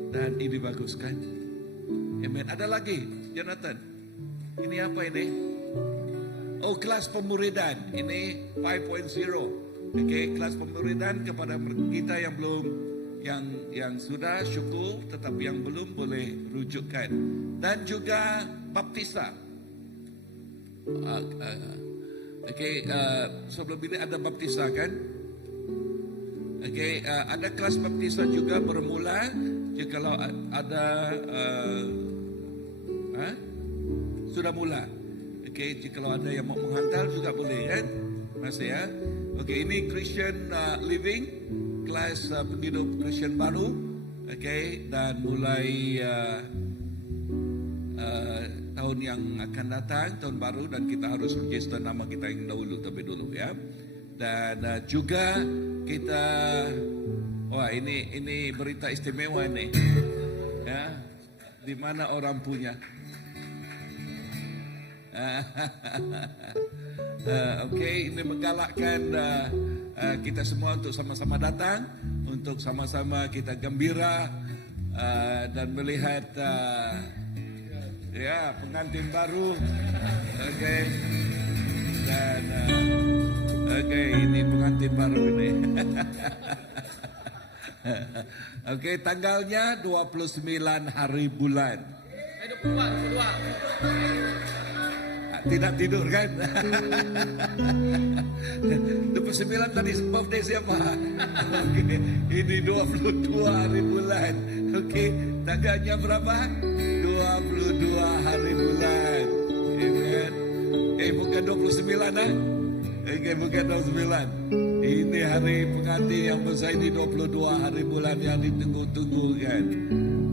Dan ini bagus kan? Amen. Ada lagi, Jonathan. Ini apa ini? Oh, kelas pemuridan. Ini 5.0. Oke, kelas pemuridan kepada kita yang belum, yang sudah syukur, tetapi yang belum boleh rujukkan. Dan juga baptisa. Sebelum ini ada baptisa kan? Ada kelas baptisa juga bermula. Kalau ada sudah mula. Kalau ada yang mau menghantar juga boleh kan? Masih ya. Ini Christian Living, kelas penghidup Christian baru. Dan mulai tahun yang akan datang, tahun baru, dan kita harus register nama kita yang dahulu terlebih dulu ya. Dan juga kita, wah ini berita istimewa ini, ya, di mana orang punya. Ini menggalakkan kita semua untuk sama-sama datang, untuk sama-sama kita gembira dan melihat ya pengantin baru. Dan ini pengantin baru ini. Tanggalnya 29 hari bulan. 22. Tidak tidur kan? 29 tadi birthday siapa? Ini 22 hari bulan. Tanggalnya berapa? 22 hari bulan. Amen. Bukan 29 bukan 29. Ini hari pengantin yang besar, ini 22 hari bulan yang ditunggu-tunggu kan?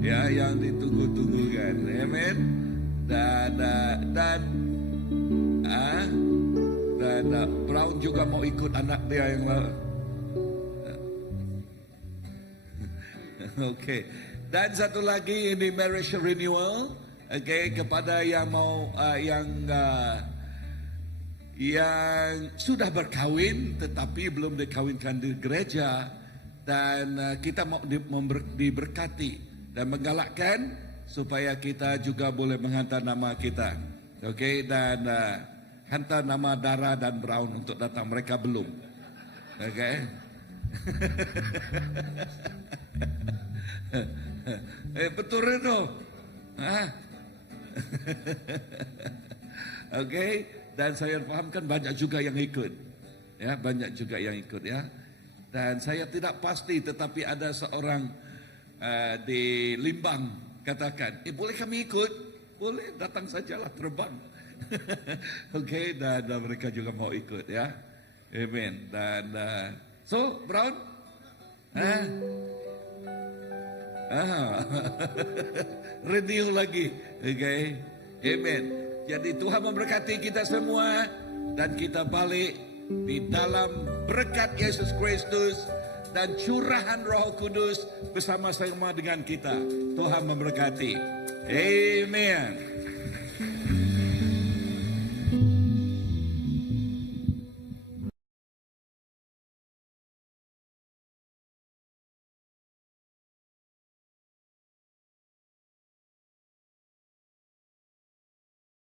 Ya, yang ditunggu-tunggu kan? Amen. Dan Brown juga mau ikut anak dia yang Dan satu lagi ini marriage renewal. Kepada yang mau yang sudah berkawin tetapi belum dikawinkan di gereja, dan kita mau diberkati dan menggalakkan supaya kita juga boleh menghantar nama kita. Dan hantar nama Dara dan Brown untuk datang, mereka belum. Betul itu. Dan saya pahamkan banyak juga yang ikut. Ya, banyak juga yang ikut ya. Dan saya tidak pasti, tetapi ada seorang di Limbang katakan, boleh kami ikut? Boleh, datang sajalah, terbang. Dan mereka juga mau ikut ya. Amen. Dan so Brown, renew lagi. Amen. Jadi Tuhan memberkati kita semua, dan kita balik di dalam berkat Yesus Kristus dan curahan Roh Kudus bersama-sama dengan kita. Tuhan memberkati. Amen.